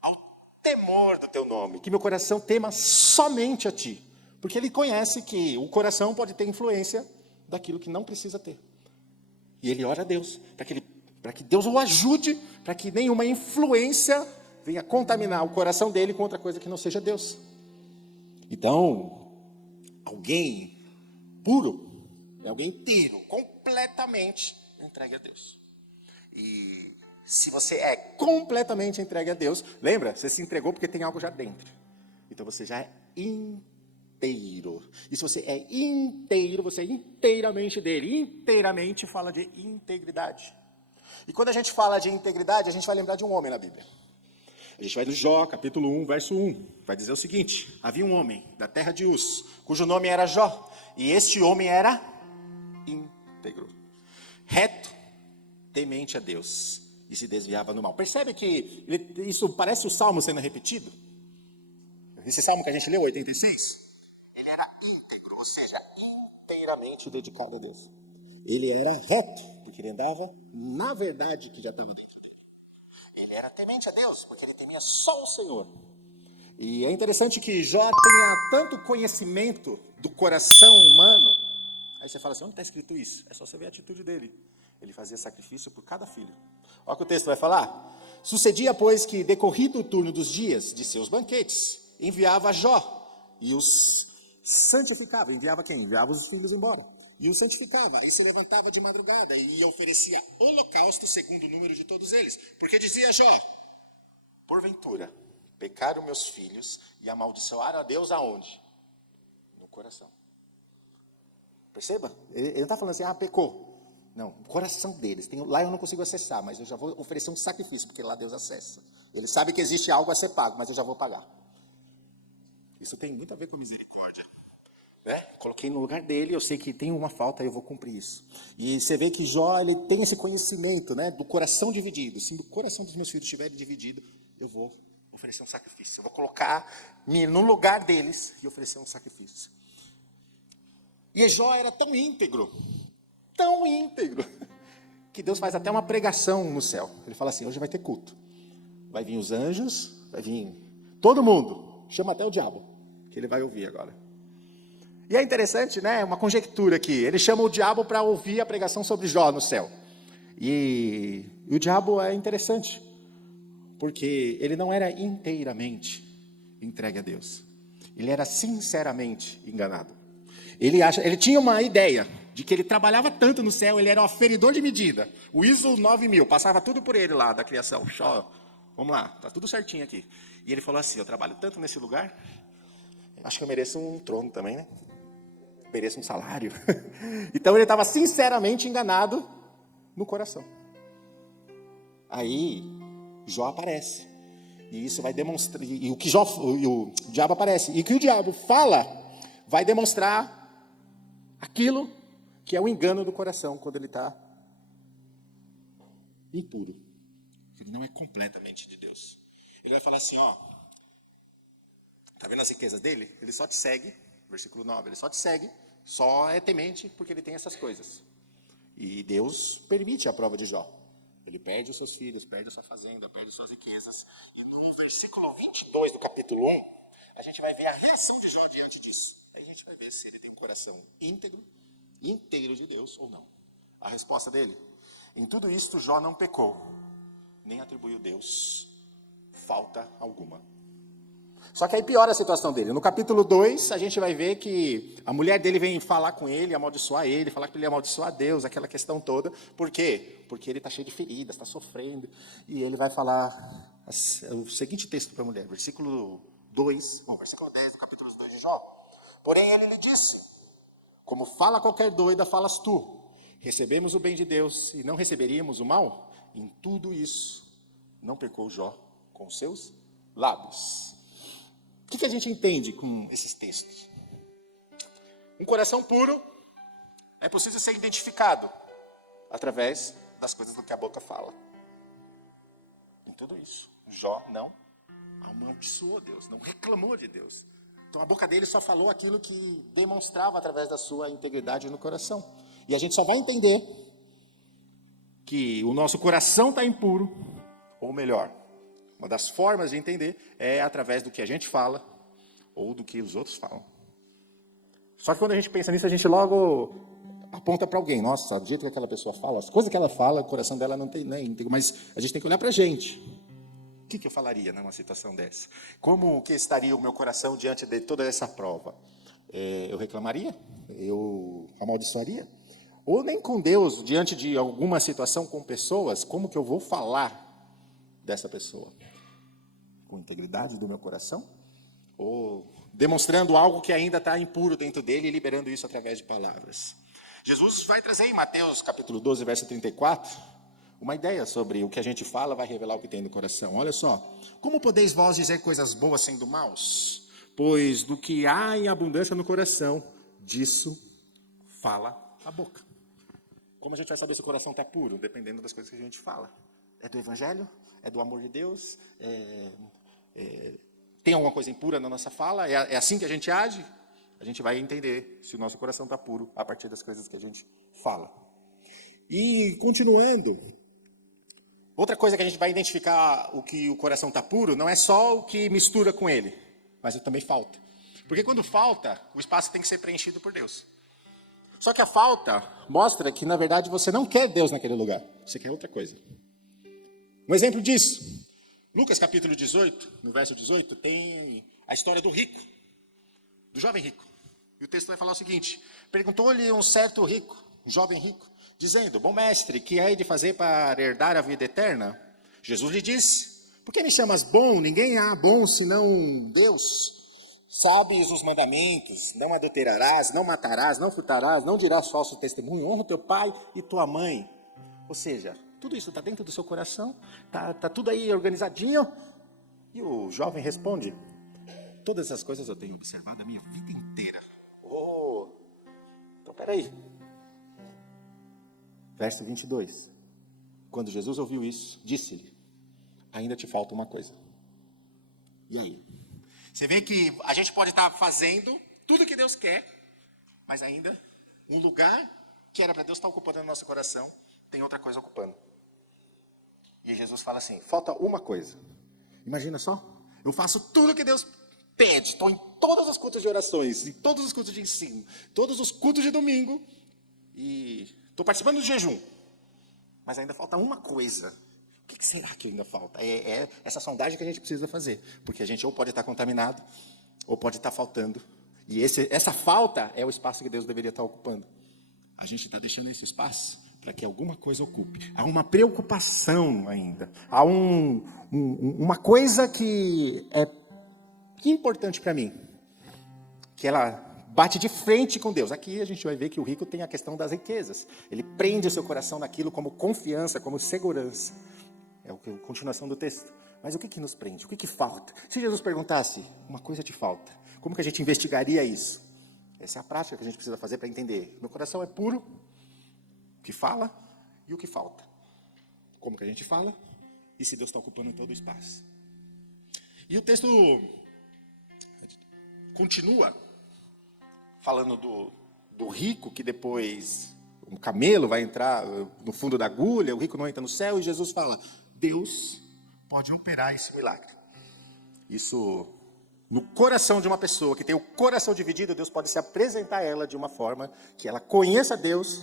ao temor do teu nome. Que meu coração tema somente a ti. Porque ele conhece que o coração pode ter influência daquilo que não precisa ter. E ele ora a Deus para que Deus o ajude, para que nenhuma influência venha contaminar o coração dele com outra coisa que não seja Deus. Então, alguém puro é alguém inteiro, completamente entregue a Deus. E se você é completamente entregue a Deus, lembra? Você se entregou porque tem algo já dentro. Então você já é inteiro. E se você é inteiro, você é inteiramente dele. Inteiramente fala de integridade. E quando a gente fala de integridade, a gente vai lembrar de um homem na Bíblia. A gente vai do Jó, capítulo 1, verso 1. Vai dizer o seguinte: havia um homem da terra de Uz, cujo nome era Jó. E este homem era íntegro, reto, temente a Deus, e se desviava do mal. Percebe que isso parece o Salmo sendo repetido? Esse Salmo que a gente leu, 86, ele era íntegro, ou seja, inteiramente dedicado a Deus. Ele era reto, porque ele andava na verdade que já estava dentro dele. Ele era temente a Deus, porque ele temia só o Senhor. E é interessante que Jó tenha tanto conhecimento do coração humano. Aí você fala assim, onde está escrito isso? É só você ver a atitude dele. Ele fazia sacrifício por cada filho. Olha o que o texto vai falar. Sucedia, pois, que decorrido o turno dos dias de seus banquetes, enviava Jó e os santificava. Enviava quem? Enviava os filhos embora. E os santificava. Aí se levantava de madrugada e oferecia holocausto segundo o número de todos eles. Porque dizia Jó, porventura, pecaram meus filhos e amaldiçoaram a Deus aonde? No coração. Perceba? Ele não está falando assim, pecou. Não, o coração deles. Lá eu não consigo acessar, mas eu já vou oferecer um sacrifício, porque lá Deus acessa. Ele sabe que existe algo a ser pago, mas eu já vou pagar. Isso tem muito a ver com misericórdia. Né? Coloquei no lugar dele, eu sei que tem uma falta, eu vou cumprir isso. E você vê que Jó, ele tem esse conhecimento, né, do coração dividido. Se o coração dos meus filhos estiver dividido, eu vou oferecer um sacrifício. Eu vou colocar-me no lugar deles e oferecer um sacrifício. E Jó era tão íntegro, que Deus faz até uma pregação no céu. Ele fala assim, hoje vai ter culto. Vai vir os anjos, vai vir todo mundo. Chama até o diabo, que ele vai ouvir agora. E é interessante, né? Uma conjectura aqui. Ele chama o diabo para ouvir a pregação sobre Jó no céu. E o diabo é interessante, porque ele não era inteiramente entregue a Deus. Ele era sinceramente enganado. Ele tinha uma ideia de que ele trabalhava tanto no céu, ele era um aferidor de medida. O ISO 9000, passava tudo por ele lá da criação. Vamos lá, tá tudo certinho aqui. E ele falou assim, eu trabalho tanto nesse lugar, acho que eu mereço um trono também, né? Mereço um salário. Então ele estava sinceramente enganado no coração. Aí Jó aparece. E isso vai demonstrar. E o diabo aparece. E o que o diabo fala vai demonstrar aquilo que é o engano do coração quando ele está impuro. Ele não é completamente de Deus. Ele vai falar assim, tá vendo as riquezas dele? Ele só te segue, versículo 9, ele só te segue, só é temente porque ele tem essas coisas. E Deus permite a prova de Jó. Ele perde os seus filhos, perde a sua fazenda, perde suas riquezas. E no versículo 22 do capítulo 1, a gente vai ver a reação de Jó diante disso. Aí a gente vai ver se ele tem um coração íntegro de Deus ou não. A resposta dele, em tudo isto Jó não pecou, nem atribuiu a Deus falta alguma. Só que aí piora a situação dele. No capítulo 2, a gente vai ver que a mulher dele vem falar com ele, amaldiçoar ele, falar que ele amaldiçoar Deus, aquela questão toda. Por quê? Porque ele está cheio de feridas, está sofrendo. E ele vai falar o seguinte texto para a mulher, versículo 10 do capítulo 2 de Jó. Porém ele lhe disse, como fala qualquer doida, falas tu. Recebemos o bem de Deus e não receberíamos o mal? Em tudo isso, não pecou Jó com os seus lábios. O que a gente entende com esses textos? Um coração puro é possível ser identificado através das coisas do que a boca fala. Em tudo isso, Jó não amaldiçoou Deus, não reclamou de Deus. Então a boca dele só falou aquilo que demonstrava através da sua integridade no coração. E a gente só vai entender que o nosso coração está impuro, ou melhor, uma das formas de entender é através do que a gente fala ou do que os outros falam. Só que quando a gente pensa nisso, a gente logo aponta para alguém. Nossa, do jeito que aquela pessoa fala, as coisas que ela fala, o coração dela não tem nem íntegro, mas a gente tem que olhar para a gente. O que eu falaria numa situação dessa? Como que estaria o meu coração diante de toda essa prova? Eu reclamaria? Eu amaldiçoaria? Ou nem com Deus, diante de alguma situação com pessoas, como que eu vou falar dessa pessoa? Com integridade do meu coração? Ou demonstrando algo que ainda está impuro dentro dele e liberando isso através de palavras? Jesus vai trazer em Mateus capítulo 12, verso 34, uma ideia sobre o que a gente fala vai revelar o que tem no coração. Olha só. Como podeis vós dizer coisas boas sendo maus? Pois do que há em abundância no coração, disso fala a boca. Como a gente vai saber se o coração está puro? Dependendo das coisas que a gente fala. É do evangelho? É do amor de Deus? Tem alguma coisa impura na nossa fala? É assim que a gente age? A gente vai entender se o nosso coração está puro a partir das coisas que a gente fala. E continuando, outra coisa que a gente vai identificar o que o coração está puro, não é só o que mistura com ele, mas também falta. Porque quando falta, o espaço tem que ser preenchido por Deus. Só que a falta mostra que, na verdade, você não quer Deus naquele lugar. Você quer outra coisa. Um exemplo disso, Lucas capítulo 18, no verso 18, tem a história do rico, do jovem rico. E o texto vai falar o seguinte: perguntou-lhe um certo rico, um jovem rico, dizendo: bom mestre, que hei de fazer para herdar a vida eterna? Jesus lhe disse: por que me chamas bom? Ninguém há bom senão Deus. Sabes os mandamentos: não adulterarás, não matarás, não furtarás, não dirás falso testemunho, honra teu pai e tua mãe. Ou seja, tudo isso está dentro do seu coração, está tudo aí organizadinho. E o jovem responde: todas essas coisas eu tenho observado a minha vida inteira. Então peraí. Verso 22. Quando Jesus ouviu isso, disse-lhe: ainda te falta uma coisa. E aí? Você vê que a gente pode estar fazendo tudo que Deus quer, mas ainda um lugar que era para Deus estar ocupando no nosso coração, tem outra coisa ocupando. E Jesus fala assim: falta uma coisa. Imagina só, eu faço tudo que Deus pede, estou em todos os cultos de orações, em todos os cultos de ensino, todos os cultos de domingo, e estou participando do jejum, mas ainda falta uma coisa. O que será que ainda falta? É essa sondagem que a gente precisa fazer, porque a gente ou pode estar contaminado, ou pode estar faltando, e essa falta é o espaço que Deus deveria estar ocupando. A gente está deixando esse espaço para que alguma coisa ocupe. Há uma preocupação ainda, há uma coisa que é importante para mim, que ela bate de frente com Deus. Aqui a gente vai ver que o rico tem a questão das riquezas. Ele prende o seu coração naquilo como confiança, como segurança. É a continuação do texto. Mas o que nos prende? O que falta? Se Jesus perguntasse: uma coisa te falta, como que a gente investigaria isso? Essa é a prática que a gente precisa fazer para entender. Meu coração é puro, o que fala e o que falta. Como que a gente fala e se Deus está ocupando todo o espaço. E o texto continua falando do rico, que depois um camelo vai entrar no fundo da agulha, o rico não entra no céu, e Jesus fala: Deus pode operar esse milagre. Isso, no coração de uma pessoa que tem o coração dividido, Deus pode se apresentar a ela de uma forma que ela conheça Deus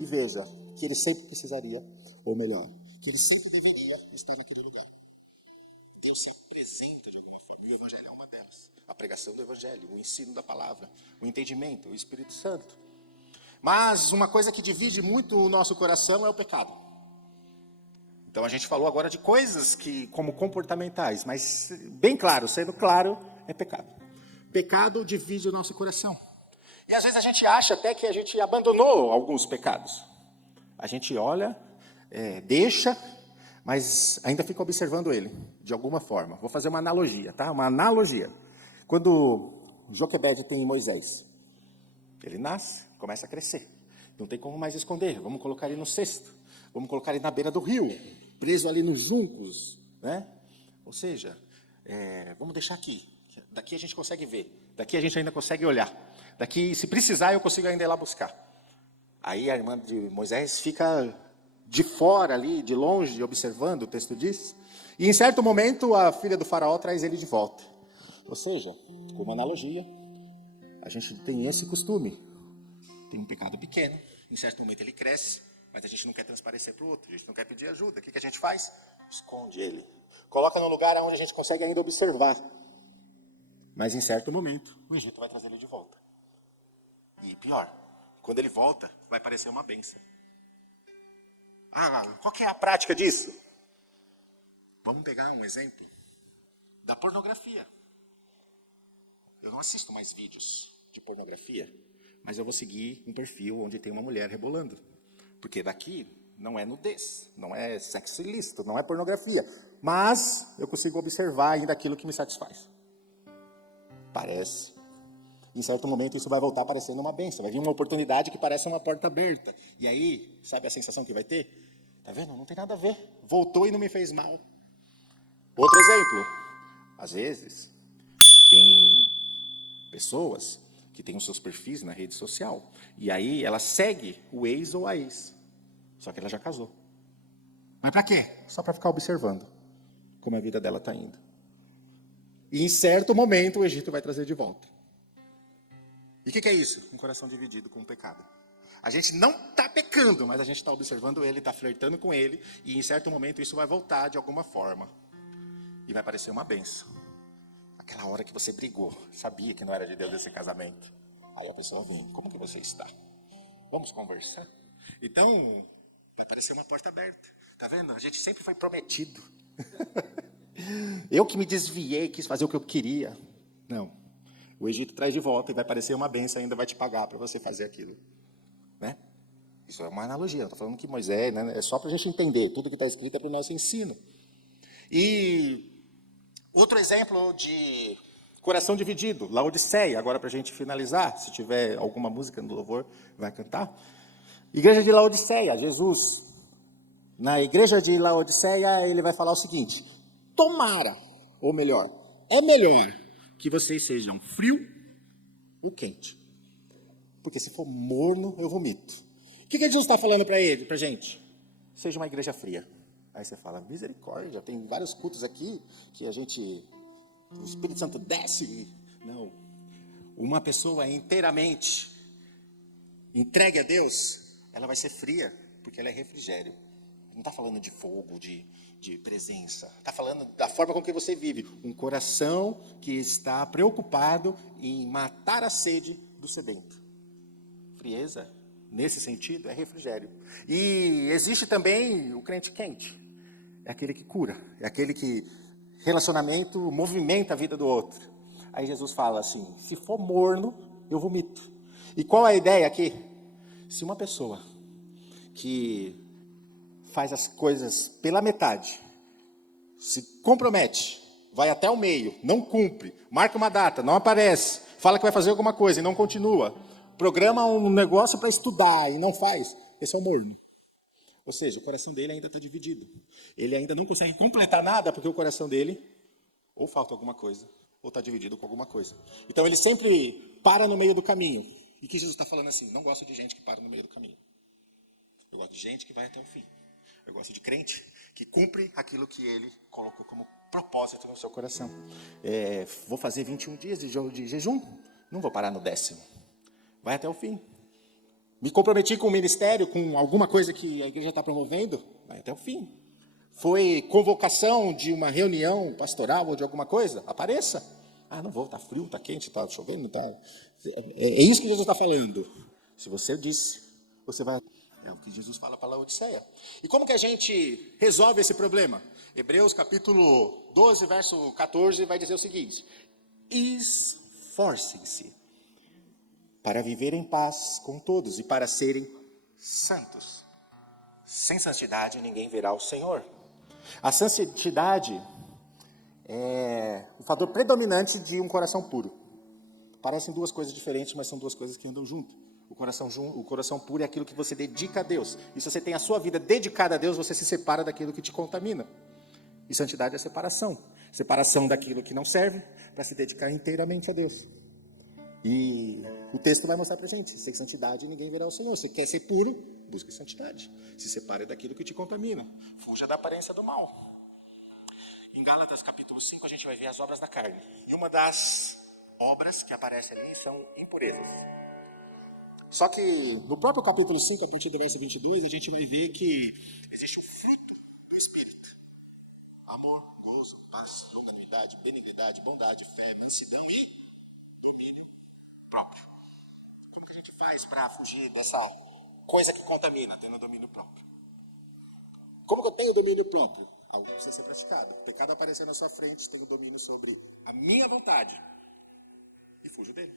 e veja que ele sempre precisaria, ou melhor, que ele sempre deveria estar naquele lugar. Deus se apresenta de alguma forma, e o Evangelho é uma delas. A pregação do Evangelho, o ensino da palavra, o entendimento, o Espírito Santo. Mas uma coisa que divide muito o nosso coração é o pecado. Então a gente falou agora de coisas que, como comportamentais, mas bem claro, sendo claro, é pecado. Pecado divide o nosso coração. E às vezes a gente acha até que a gente abandonou alguns pecados. A gente olha, deixa, mas ainda fica observando ele, de alguma forma. Vou fazer uma analogia, tá? Uma analogia. Quando Joquebede tem Moisés, ele nasce, começa a crescer. Não tem como mais esconder. Vamos colocar ele no cesto. Vamos colocar ele na beira do rio, preso ali nos juncos, né? Ou seja, vamos deixar aqui. Daqui a gente consegue ver. Daqui a gente ainda consegue olhar. Daqui, se precisar, eu consigo ainda ir lá buscar. Aí a irmã de Moisés fica de fora ali, de longe, observando, o texto diz. E em certo momento a filha do faraó traz ele de volta. Ou seja, como analogia, a gente tem esse costume. Tem um pecado pequeno, em certo momento ele cresce, mas a gente não quer transparecer para o outro, a gente não quer pedir ajuda. O que a gente faz? Esconde ele. Coloca num lugar onde a gente consegue ainda observar. Mas em certo momento, o Egito vai trazer ele de volta. E pior, quando ele volta, vai parecer uma bênção. Qual que é a prática disso? Vamos pegar um exemplo da pornografia. Eu não assisto mais vídeos de pornografia, mas eu vou seguir um perfil onde tem uma mulher rebolando. Porque daqui não é nudez, não é sexo ilícito, não é pornografia. Mas eu consigo observar ainda aquilo que me satisfaz. Parece. Em certo momento isso vai voltar parecendo uma bênção. Vai vir uma oportunidade que parece uma porta aberta. E aí, sabe a sensação que vai ter? Tá vendo? Não tem nada a ver. Voltou e não me fez mal. Outro exemplo. Às vezes, tem pessoas que têm os seus perfis na rede social. E aí ela segue o ex ou a ex. Só que ela já casou. Mas pra quê? Só para ficar observando como a vida dela está indo. E em certo momento o Egito vai trazer de volta. E o que é isso? Um coração dividido com o pecado. A gente não está pecando, mas a gente está observando ele, está flertando com ele, e em certo momento isso vai voltar de alguma forma. E vai parecer uma bênção. Aquela hora que você brigou, sabia que não era de Deus esse casamento. Aí a pessoa vem, como que você está? Vamos conversar? Então, vai parecer uma porta aberta. Tá vendo? A gente sempre foi prometido. Eu que me desviei, quis fazer o que eu queria. Não. O Egito traz de volta e vai parecer uma bênção, ainda vai te pagar para você fazer aquilo. Né? Isso é uma analogia. Não estou falando que Moisés, né? É só para a gente entender. Tudo que está escrito é para o nosso ensino. E outro exemplo de coração dividido, Laodiceia. Agora para a gente finalizar, se tiver alguma música no louvor, vai cantar. Igreja de Laodiceia, Jesus. Na igreja de Laodiceia, ele vai falar o seguinte: tomara, ou melhor, é melhor que vocês sejam frio ou quente. Porque se for morno, eu vomito. O que Jesus está falando para ele, para gente? Seja uma igreja fria. Aí você fala, misericórdia, tem vários cultos aqui que o Espírito Santo desce. Não. Uma pessoa inteiramente entregue a Deus, ela vai ser fria, porque ela é refrigério. Não está falando de fogo, de presença. Está falando da forma com que você vive. Um coração que está preocupado em matar a sede do sedento. Frieza, nesse sentido, é refrigério. E existe também o crente quente. É aquele que cura. É aquele que relacionamento movimenta a vida do outro. Aí Jesus fala assim, se for morno, eu vomito. E qual é a ideia aqui? Se uma pessoa que faz as coisas pela metade, se compromete, vai até o meio, não cumpre, marca uma data, não aparece, fala que vai fazer alguma coisa e não continua, programa um negócio para estudar e não faz, esse é o morno. Ou seja, o coração dele ainda está dividido. Ele ainda não consegue completar nada porque o coração dele ou falta alguma coisa, ou está dividido com alguma coisa. Então ele sempre para no meio do caminho. E o que Jesus está falando assim? Não gosto de gente que para no meio do caminho. Eu gosto de gente que vai até o fim. Eu gosto de crente que cumpre aquilo que ele colocou como propósito no seu coração. Vou fazer 21 dias de jejum, não vou parar no 10º. Vai até o fim. Me comprometi com o ministério, com alguma coisa que a igreja está promovendo, vai até o fim. Foi convocação de uma reunião pastoral ou de alguma coisa? Apareça. Não vou, está frio, está quente, está chovendo, tá. É isso que Jesus está falando. Se você disse, você vai... É o que Jesus fala para Laodiceia. E como que a gente resolve esse problema? Hebreus capítulo 12, verso 14, vai dizer o seguinte: esforcem-se para viver em paz com todos e para serem santos. Sem santidade ninguém verá o Senhor. A santidade é o fator predominante de um coração puro. Parecem duas coisas diferentes, mas são duas coisas que andam juntas. O coração puro é aquilo que você dedica a Deus. E se você tem a sua vida dedicada a Deus, você se separa daquilo que te contamina. E santidade é separação. Separação daquilo que não serve para se dedicar inteiramente a Deus. E o texto vai mostrar pra gente, sem santidade ninguém verá o Senhor. Se quer ser puro, busque santidade. Se separe daquilo que te contamina. Fuja da aparência do mal. Em Gálatas capítulo 5 a gente vai ver as obras da carne. E uma das obras que aparece ali são impurezas. Só que no próprio capítulo 5, a partir do verso 22, a gente vai ver que existe um fruto do Espírito. Amor, gozo, paz, longanimidade, benignidade, bondade, fé, mansidão e domínio próprio. Como que a gente faz para fugir dessa coisa que contamina, tendo domínio próprio? Como que eu tenho domínio próprio? Algo que precisa ser praticado. O pecado aparecer na sua frente, tenho domínio sobre a minha vontade e fujo dele.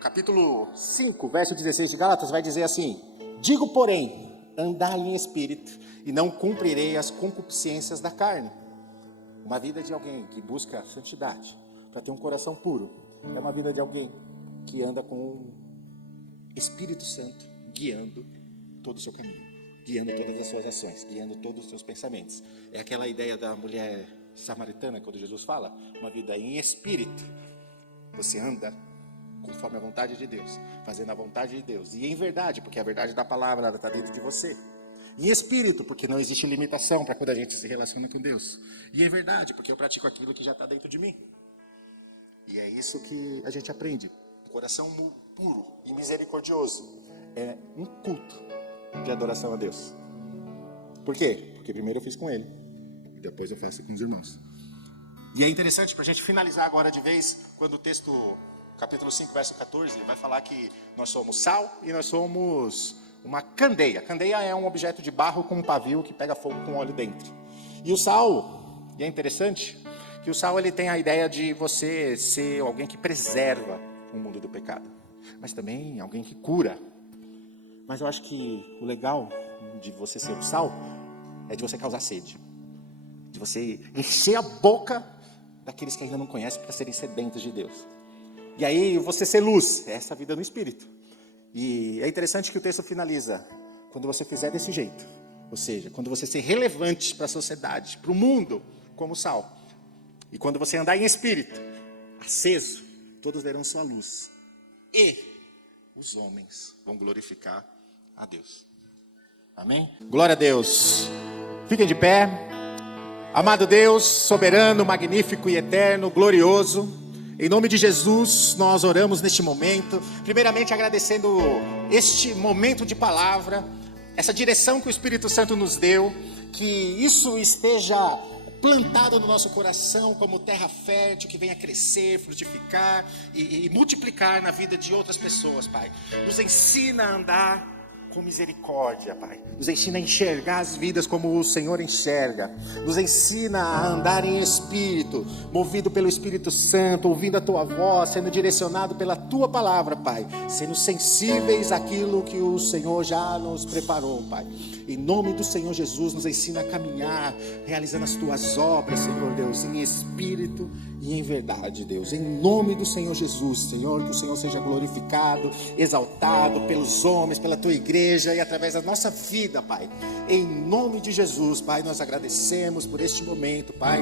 Capítulo 5, verso 16 de Gálatas vai dizer assim: digo, porém, andai em espírito e não cumprirei as concupiscências da carne. Uma vida de alguém que busca santidade, para ter um coração puro, é uma vida de alguém que anda com o Espírito Santo guiando todo o seu caminho, guiando todas as suas ações, guiando todos os seus pensamentos. É aquela ideia da mulher samaritana, quando Jesus fala, uma vida em espírito. Você anda conforme a vontade de Deus, fazendo a vontade de Deus, e em verdade, porque a verdade da palavra está dentro de você, em espírito, porque não existe limitação para quando a gente se relaciona com Deus, e em verdade, porque eu pratico aquilo que já está dentro de mim. E é isso que a gente aprende. Um coração puro e misericordioso é um culto de adoração a Deus. Por quê? Porque primeiro eu fiz com ele, e depois eu faço com os irmãos. E é interessante para a gente finalizar agora de vez, quando o texto capítulo 5, verso 14, vai falar que nós somos sal e nós somos uma candeia. Candeia é um objeto de barro com um pavio que pega fogo com óleo dentro. E o sal, e é interessante, que o sal ele tem a ideia de você ser alguém que preserva o mundo do pecado, mas também alguém que cura. Mas eu acho que o legal de você ser o sal é de você causar sede, de você encher a boca daqueles que ainda não conhecem para serem sedentos de Deus. E aí você ser luz, é essa vida no Espírito. E é interessante que o texto finaliza: quando você fizer desse jeito, ou seja, quando você ser relevante para a sociedade, para o mundo, como sal, e quando você andar em Espírito, aceso, todos verão sua luz, e os homens vão glorificar a Deus. Amém? Glória a Deus. Fiquem de pé. Amado Deus, soberano, magnífico e eterno, glorioso, em nome de Jesus, nós oramos neste momento, primeiramente agradecendo este momento de palavra, essa direção que o Espírito Santo nos deu, que isso esteja plantado no nosso coração como terra fértil, que venha crescer, frutificar e multiplicar na vida de outras pessoas, Pai. Nos ensina a andar com misericórdia, Pai. Nos ensina a enxergar as vidas como o Senhor enxerga. Nos ensina a andar em espírito, movido pelo Espírito Santo, ouvindo a Tua voz, sendo direcionado pela Tua palavra, Pai. Sendo sensíveis àquilo que o Senhor já nos preparou, Pai. Em nome do Senhor Jesus, nos ensina a caminhar, realizando as Tuas obras, Senhor Deus, em espírito e em verdade, Deus. Em nome do Senhor Jesus, Senhor, que o Senhor seja glorificado, exaltado pelos homens, pela Tua igreja e através da nossa vida, Pai. Em nome de Jesus, Pai, nós agradecemos por este momento, Pai,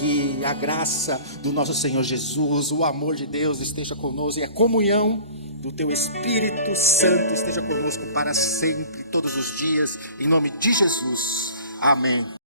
que a graça do nosso Senhor Jesus, o amor de Deus esteja conosco e a comunhão do Teu Espírito Santo esteja conosco para sempre, todos os dias, em nome de Jesus. Amém.